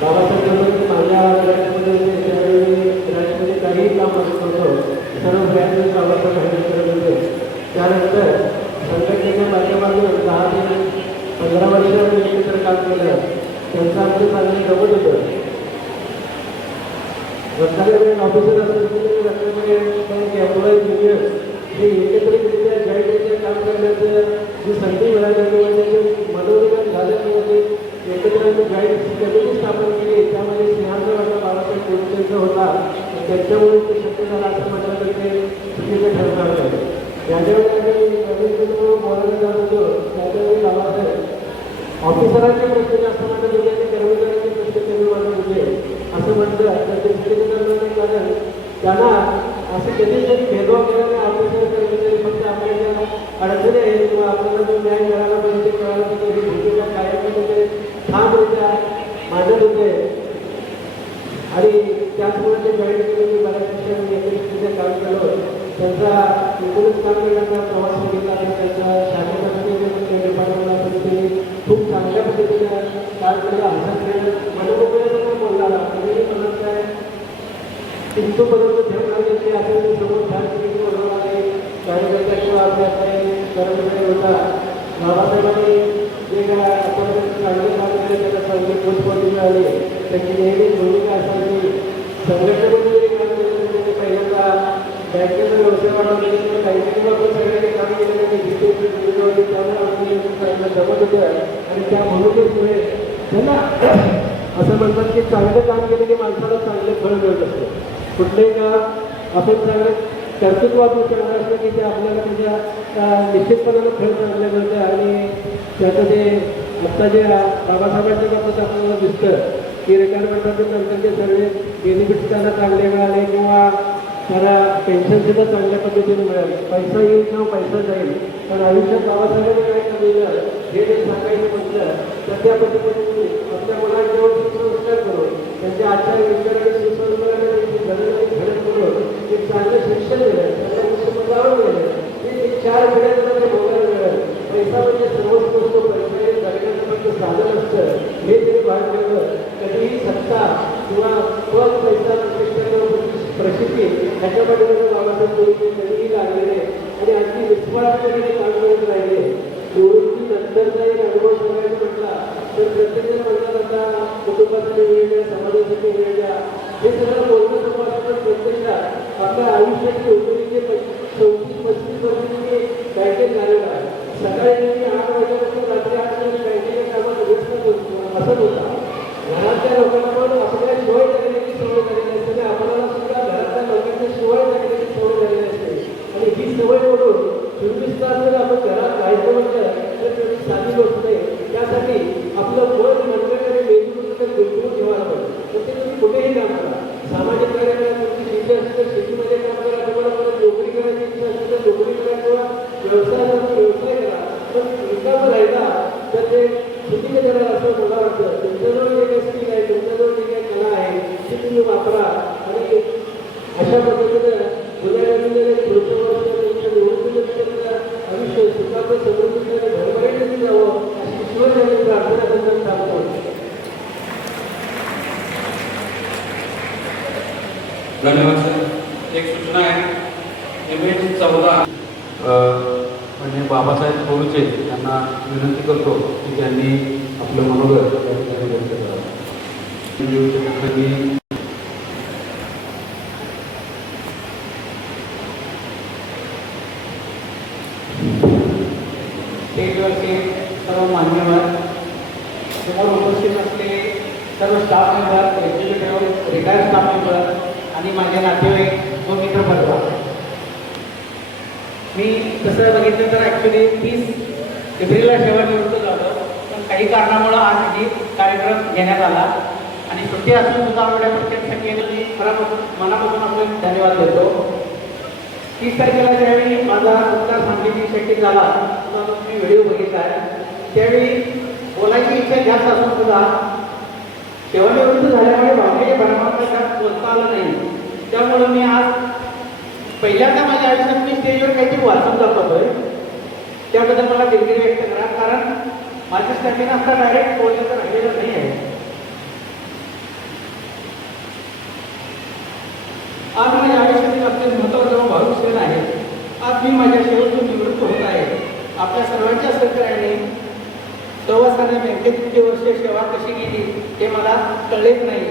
बाबासाहेबांनी माझ्या राज्यामध्ये त्यावेळी राज्यामध्ये काहीही काम करत होतं, सर्व प्रयत्न बाबासाहेब मेहनत करत होते. त्यानंतर संघटनेच्या माध्यमातून 10 ते 15 वर्षांनी एकत्र काम केलं. त्यांचं आमचं चांगलं जमत होतं. रत्नागिरी बँक ऑफिसर असल्यामुळे रत्नागिरी बँक एम्प्लॉईज युनियन हे एकत्रितरित्या जॉईंटरित्या काम करण्याचं जी संधी मिळाली किंवा त्याचे मनोरंजन झाल्यामुळे एकत्र जॉईंट कमिटी स्थापन केली. त्यामध्ये सिंहाचा वाटा बाबासाहेब कोविंदेंचा होता. त्यांच्यामुळे ते शक्य झालं असं म्हटलं तर ते चुकीचं ठरणार नाही. ज्याच्यावेळी आम्ही बोलायला जात होतो त्याच्यावेळी बाबासाहेब ऑफिसरांचे प्रश्न जास्त म्हणतात होते आणि कर्मचाऱ्यांचे प्रश्न कमी वाटत होते असं म्हटलं तर ते चुकीचं करणार नाही. कारण त्यांना असं कधीतरी भेदभाव केल्याने ऑफिसर आणि त्याचमुळे ते जॉईन केलं की बऱ्याचशा मी एकत्रितरित्या काम केलं. त्यांचा एकूणच काम करण्याचा प्रवास बघितला आणि त्यांच्या शाखेमध्ये डिपार्टमेंटला पण त्यांनी खूप चांगल्या पद्धतीने काम केलं. आमच्याकडे मनोबळाचं बोलला तरी म्हणत काय तुमच्यापर्यंत ठेवणार घेतली असेल समोर छान किती बोलवणार आहे कार्यकर्ता किंवा आपल्या काही कर्मचारी होता. बाबासाहेबांनी जे काय आपण चांगले काम केले त्याला चांगली पोचपावती मिळाली. त्याची नेहमी भूमिका असायची. संघटनेमध्ये जरी काम केलं तर त्यांनी पहिल्यांदा बँकेचा व्यवसाय वाढवला किंवा बँकेला आपण सगळ्यांनी काम केलं त्यांनी त्यामुळे आम्ही जमत होतं आणि त्या भूमिकेमुळे त्यांना असं म्हणतात की चांगलं काम केलं की माणसाला चांगलं फळ मिळत असतं. कुठलंही काम आपण चांगलं कर्तृत्वातून चांगलं असलं की ते आपल्याला त्याच्या निश्चितपणानं फळ चांगलं मिळतं. आणि त्याचं ते आत्ता जे बाबासाहेबांच्या बाबतीत आपल्याला दिसतं की रिटायरमेंटच्या नंतरचे सर्व बेनिफिट्स त्यांना चांगले मिळाले किंवा त्याला पेन्शनसुद्धा चांगल्या पद्धतीने मिळाली. पैसा येईल किंवा पैसा जाईल पण आयुष्यात बाबासाहेबांनी काय केलेलं हे जर सांगायचं म्हटलं तर त्या पद्धतीने आपल्या मुलांजवळ सुसंस्कार करून त्यांच्या आचार विचार आणि सुसंस्काराने त्यांची घडत करून एक चांगलं शिक्षण दिलं, त्यांना विश्वपदावर दिलं. ते 4 पिढ्या त्यांना ते भोगायला मिळालं. पैसा म्हणजे सर्वच गोष्ट पैसा हे जगण्याचं फक्त साधन असतं हे तरी भाग केलं. कधीही सत्ता किंवा पद पैसा प्रतिष्ठा प्रसिद्धी ह्याच्यामध्ये बाबासाहेब कोविंद कधीही लागलेले आणि अगदी विश्वासाने काम करत राहिले. निवडणुकीनंतरचा एक अनुभव सांगायचा म्हटला तर प्रत्येकजण म्हणतात आता कुटुंबासाठी वेळ द्या, समाजासाठी वेळ द्या. हे सगळं बोलणं समाजाचं प्रत्यक्षात आपल्या आयुष्याची उद्योगी 34-35 वर्षांनी बँकेत झालेला आहे. सकाळी 8 वाजल्यापासून रात्री 8 वाजता बँकेच्या कामात व्यस्त असत होता. घरातल्या लोकांना पण आपल्या शिवाय जगण्याची सवय झालेली असते आणि आपल्याला सुद्धा घरातल्या लोकांच्या शिवाय जगण्याची सवय झालेली असते. आणि ही सवय म्हणून 24 तास जर आपण घरात राहायचं म्हटलं तर त्याची साधी गोष्ट नाही. त्यासाठी आपलं मन मनगट आणि मेंदूचं गुंतवून ठेवायला पाहिजे. तर ते तुम्ही कुठेही काम करा. सामाजिक कार्याला तुमची शेती असेल तर शेतीमध्ये काम करा. तुम्हाला परत नोकरी करायची इच्छा असेल तर नोकरी करा किंवा व्यवसाय असेल तर व्यवसाय करा. पण रिकामं राहिला तर ते चुकीचं करायला असं मला वाटतं. तुमच्याजवळ जे काही स्किल आहे, तुमच्याजवळ जे काही कला आहे ती तुम्ही वापरा आणि अशा पद्धतीनं गुन्हेगारीमध्ये पुढचं वर्ष तुमच्या निवडणुकीचं आयुष्य सुखाचं समृद्धीचं भरभराटीने जावं अशी ईश्वर यांनी प्रार्थना करण्यात सांगतो. धन्यवाद सर. एक सूचना आहे MH 14 म्हणजे बाबासाहेब कोरुचे यांना विनंती करतो की त्यांनी आपलं मनोगत या ठिकाणी व्यक्त करावं. स्टेजवरचे सर्व मान्यवर, समोर उपस्थित असलेले सर्व staff member, executive, retired staff member आणि माझे नातेवाईक व मित्र बघा. मी तसं बघितलं तर ॲक्च्युली 30 एप्रिलला सेवानिवृत्त झालो पण काही कारणामुळं आज ही कार्यक्रम घेण्यात आला आणि सुट्टी असून सुद्धा एवढ्या प्रत्येक संख्येने मनापासून आपले धन्यवाद देतो. 30 तारखेला ज्यावेळी माझा उत्तर सांगलीची शेट्टी झाला तर मी व्हिडिओ बघितला आहे. त्यावेळी बोलायची इच्छा जास्त असून सुद्धा सेवानिवृत्त झाल्यामुळे भावनेच्या भरमात बोलता आलं नाही. त्यामुळं मी आज पहिल्यांदा माझ्या आयुष्यात मी स्टेजवर काहीतरी वाचून जात होतोय. त्याबद्दल मला दिलगिरी व्यक्त करा कारण माझ्या स्टॅमिना आता डायरेक्ट बोलण्याचं राहिलेलं नाही आहे. आज माझ्या आयुष्यातील अत्यंत महत्त्वाचा भावनिक क्षण आहे. आज मी माझ्या शेवटून निवृत्त होत आहे. आपल्या सर्वांच्या सहकार्याने प्रवासाने बँकेत किती वर्षे सेवा कशी गेली हे मला कळलेच नाही.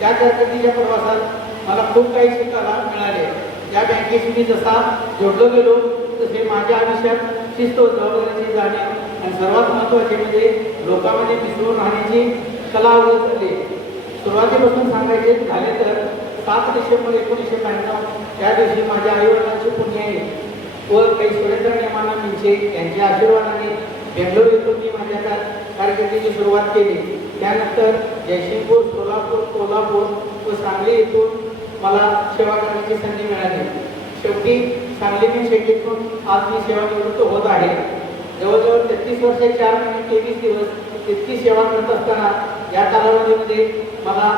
त्या कारकिर्दीच्या प्रवासात मला खूप काही शिकायला मिळाले. या बँकेशी मी जसा जोडलो गेलो तसे माझ्या आयुष्यात शिस्त व जबाबदारीची जाणीव आणि सर्वात महत्त्वाचे म्हणजे लोकांमध्ये मिसळून राहण्याची कला अवगत झाली. सुरुवातीपासून सांगायचे झाले तर 7 डिसेंबर 1992 त्या दिवशी माझ्या आईवडिलांची पुण्याई व काही सुरेंद्र नेमाना मिंचे यांच्या आशीर्वादाने बेंगलोर येथून मी माझ्या कारकिर्दीची सुरुवात केली. त्यानंतर जयसिंगपूर, सोलापूर, कोल्हापूर व सांगली येथून मला सेवा करण्याची संधी मिळाली. शेवटी सांगली मी शेतीतून आज मी सेवानिवृत्त होत आहे. जवळजवळ 33 वर्ष 4 महिने 23 दिवस तितकी सेवा करत असताना या कालावधीमध्ये मला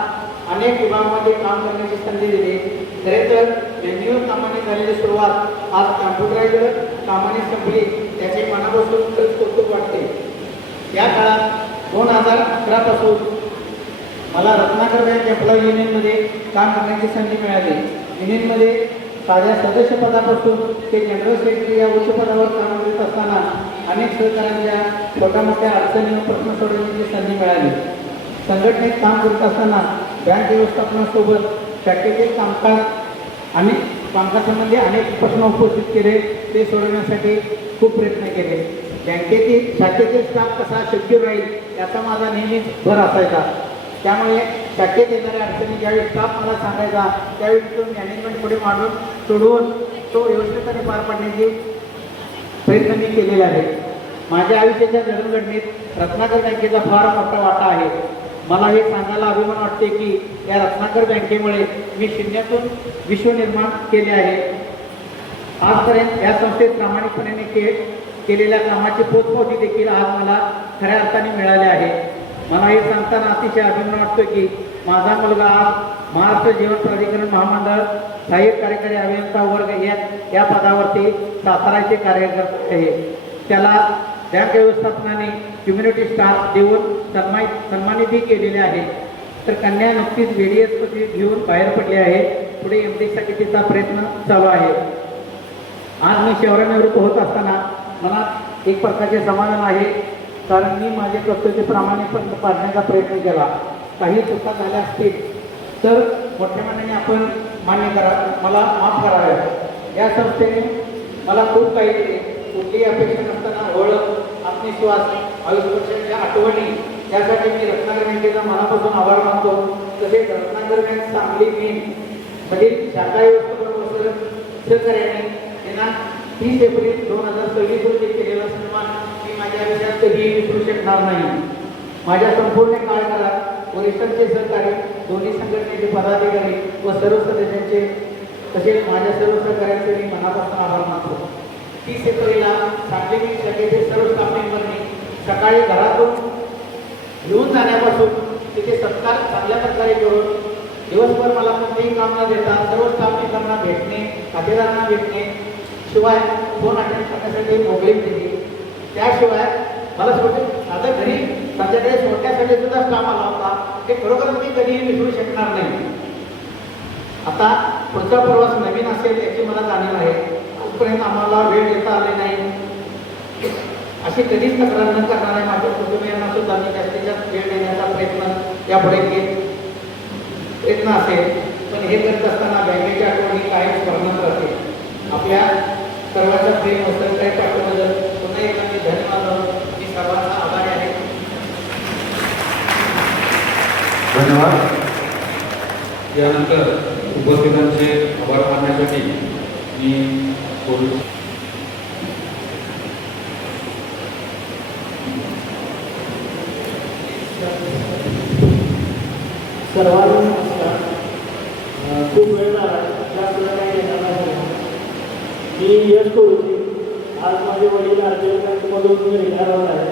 अनेक विभागामध्ये काम करण्याची संधी दिली. खरे तर मॅन्युअल कामाने झालेली सुरुवात आज कॉम्प्युटराइज्ड कामाने संपली, त्याचे मनापासून कौतुक वाटते. या काळात 2011 पासून मला रत्नाकर बँक एम्प्लॉई युनियनमध्ये काम करण्याची संधी मिळाली. युनियनमध्ये साध्या सदस्य पदापासून ते जनरल सेक्रेटरी या उच्च पदावर काम करीत असताना अनेक सहकाऱ्यांच्या छोट्या मोठ्या अडचणी व प्रश्न सोडवण्याची संधी मिळाली. संघटनेत काम करत असताना बँक व्यवस्थापनासोबत शाखेचे कामकाज आणि कामकाजासंबंधी अनेक प्रश्न उपस्थित केले, ते सोडवण्यासाठी खूप प्रयत्न केले. बँकेतील शाखेतील स्टाफ कसा शेड्यूल राहील याचा माझा नेहमीच भर असायचा. त्यामुळे शाखेत येणाऱ्या अडचणी ज्यावेळी स्टाफ मला सांगायचा त्यावेळी तो मॅनेजमेंट पुढे मांडून सोडवून तो व्यवस्थितपणे पार पाडण्याची प्रयत्न मी केलेला आहे. माझ्या आयुष्याच्या जडणघडणीत रत्नाकर बँकेचा फार मोठा वाटा आहे. मला हे सांगायला अभिमान वाटते की या रत्नाकर बँकेमुळे मी शून्यातून विश्व निर्माण केले आहे. आजपर्यंत या संस्थेत प्रामाणिकपणे केलेल्या कामाची पोचपावती देखील आज मला खऱ्या अर्थाने मिळाले आहे. मला हे सांगताना अतिशय अभिमान वाटतो की माझा मुलगा आज महाराष्ट्र जीवन प्राधिकरण महामंडळ सहाय्यक कार्यकारी अभियंता वर्ग या पदावरती साताराचे कार्य करत आहे. त्याला बँक व्यवस्थापनाने कम्युनिटी स्टार देऊन सन्मानितही केलेले आहे. तर कन्या नुकतीच VDS पदवी घेऊन बाहेर पडली आहे. पुढे MD साठी तिचा प्रयत्न चालू आहे. आज मी सेवानिवृत्त होत असताना मनात एक प्रकारचे समाधान आहे, कारण मी माझे कर्तव्य प्रामाणिकपणे पाळण्याचा प्रयत्न केला. काही चुका झाल्या असतील तर मोठ्या मनाने आपण मान्य करा, मला माफ करावे. या संस्थेने मला खूप काही दिले. कुठलीही अपेक्षा नसताना ओळख, आत्मविश्वास, आयुष्याच्या आठवणी यासाठी मी रत्नाकर बँकेचा मनापासून आभार मानतो. तसेच रत्नाकर बँक सांगली मेन मधील शाखा व्यवस्थापन सहकार्याने त्यांना 30 एप्रिल 2026 रोजी केलेला सन्मान मी माझ्या आयुष्यात कधीही विसरू शकणार नाही. माझ्या संपूर्ण कार्यकाळात वरिष्ठांचे सहकार्य, दोन्ही संघटनेचे पदाधिकारी व सर्व सदस्यांचे तसेच माझ्या सर्व सहकार्यांचे मी मनापासून आभार मानतो. 30 एप्रिलला सांगली शाखेतील सर्व स्टाफ मेंबरनी सकाळी घरातून येऊन जाण्यापासून तिथे सत्कार चांगल्या प्रकारे करून दिवसभर मला कोणतेही काम न देता सर्व स्टाफ मेंबरना भेटणे, खातेदारांना भेटणे, शिवाय फोन अटेंड करण्यासाठी मोकळी दिली. त्याशिवाय मला आता घरी माझ्याकडे सोडण्यासाठी सुद्धा स्टाफ आला होता. हे खरोखर मी कधीही विसरू शकणार नाही. आता पुढचा प्रवास नवीन असेल याची मला जाणीव आहे. आजपर्यंत आम्हाला वेळ देता आले नाही अशी कधीच तक्रार न करणाऱ्या माझ्या कुटुंबियांना सुद्धा मी जास्तीत जास्त वेळ देण्याचा प्रयत्न यापुढे प्रयत्न असेल. पण हे करत असताना बँकेच्या आठवणी कायम स्मरणात राहते. आपल्या सर्वांच्या प्रेम व सहकार्य पाठवल्याबद्दल पुन्हा एकदा मी धन्यवाद. मी सर्वांचा आभारी आहे. धन्यवाद. यानंतर उपस्थितांचे आभार मानण्यासाठी मी बोलतो. सर्वांना नमस्कार. खूप वेळ झाला त्यामुळे काही येणार नाही. मी यश करू की आज माझे वडील RBI बँकेमधून रिटायर होत आहे.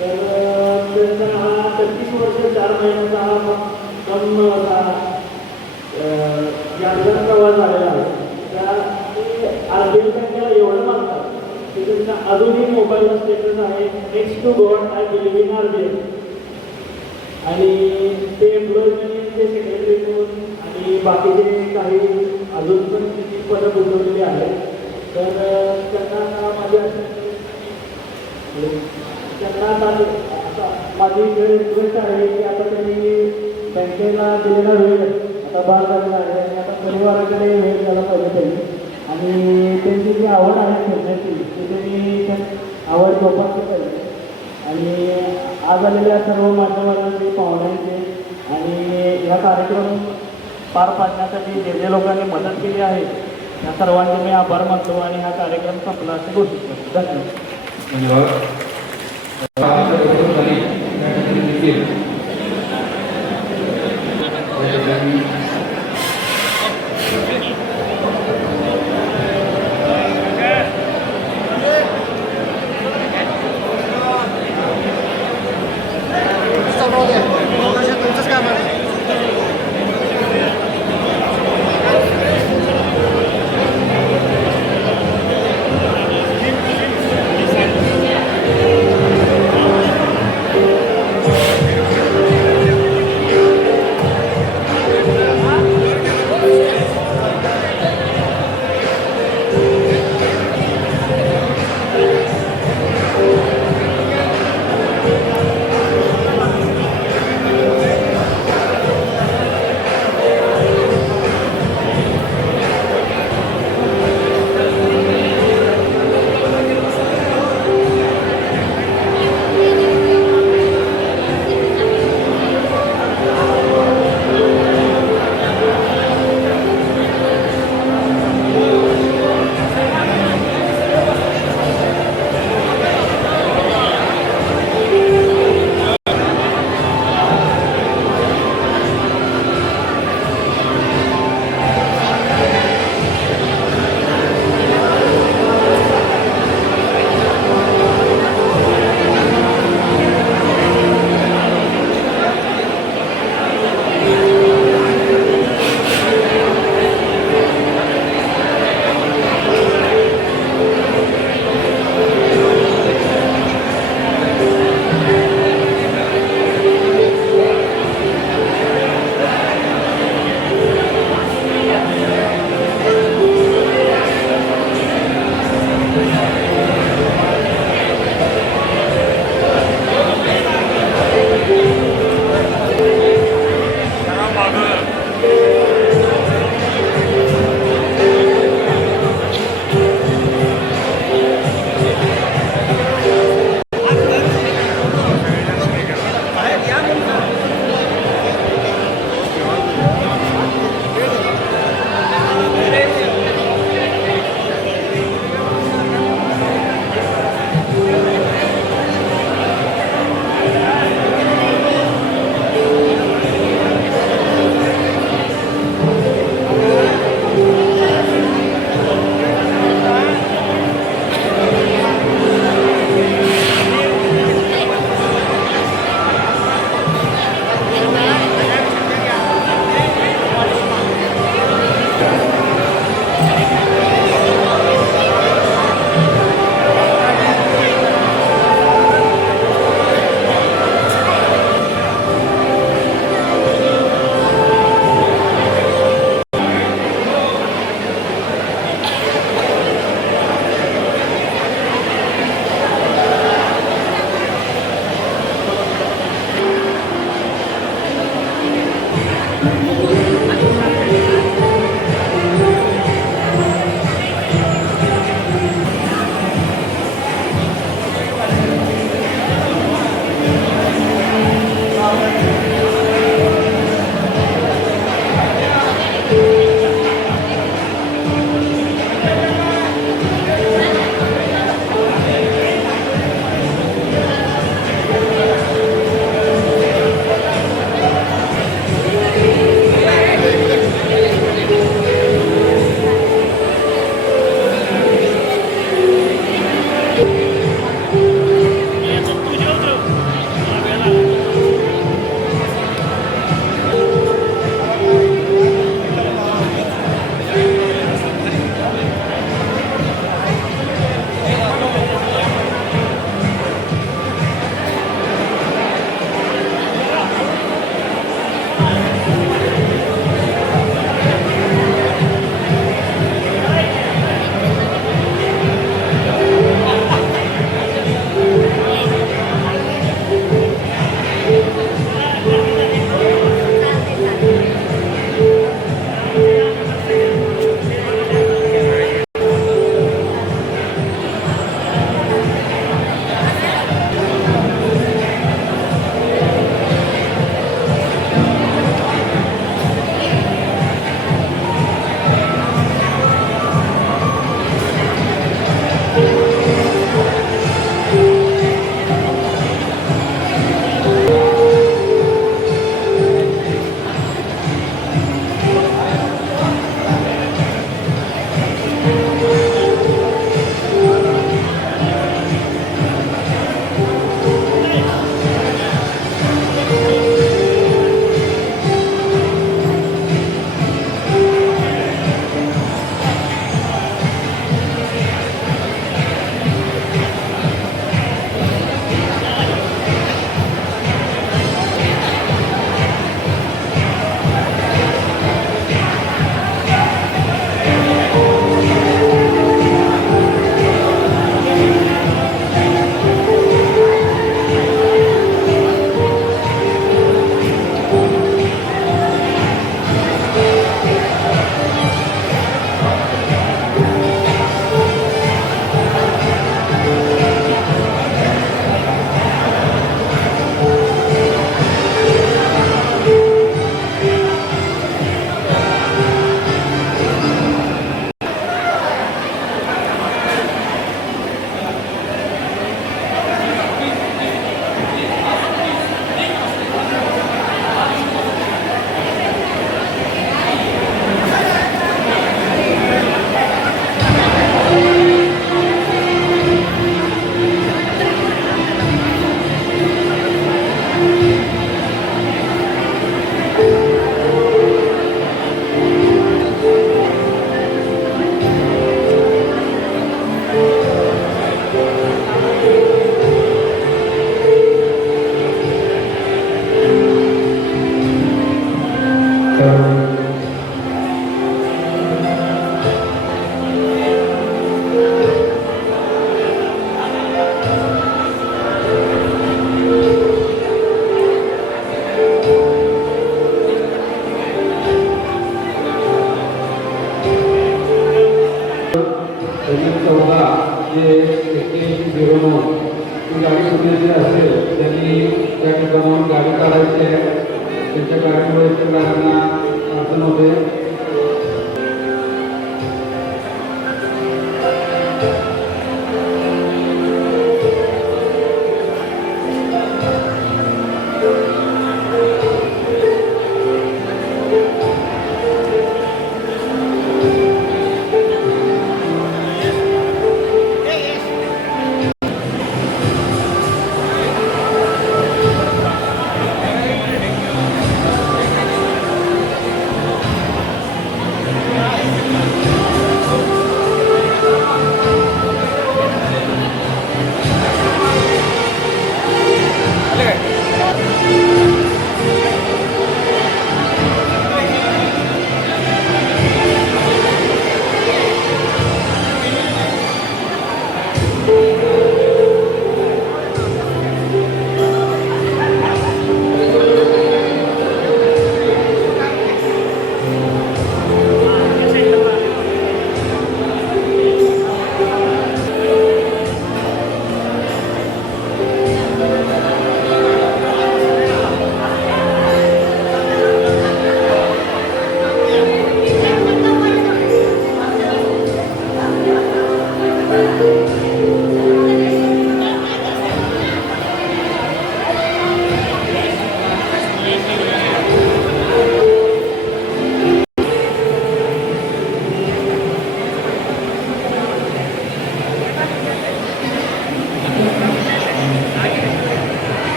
तर त्यांचा हा 33 वर्ष 4 महिन्याचा हा कम याचा प्रवास झालेला आहे. त्या RBI बँकेला एवढं मानतात की त्यांचा अजूनही मोबाईलला स्टेटस आहे next to God I believe in RBI. आणि ते एम्प्लॉयीचे सेक्रेटरी म्हणून आणि बाकीचे काही अजून पण किती पदं बुजवलेली आहेत. तर त्यांना माझी रिक्वेस्ट आहे की आता त्यांनी बँकेला दिलेला वेळ आता बाहेर झालेला आहे आणि आता परिवाराकडे वेळ द्यायला पाहिजे त्यांनी. आणि त्यांची जी आवड आहे फिरण्याची ती त्यांनी आवड जोपासली पाहिजे. आणि आज आलेल्या सर्व माध्यमांचे पाहुण्यांचे आणि हा कार्यक्रम पार पाडण्यासाठी जे जे लोकांनी मदत केली आहे त्या सर्वांचे मी आभार मानतो आणि हा कार्यक्रम संपला असे घोषित करतो. धन्यवाद. तुमचंच काम आहे.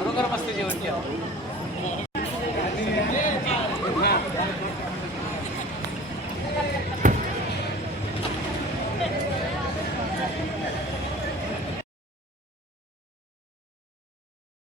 बरोबर मस्त जेवण केलं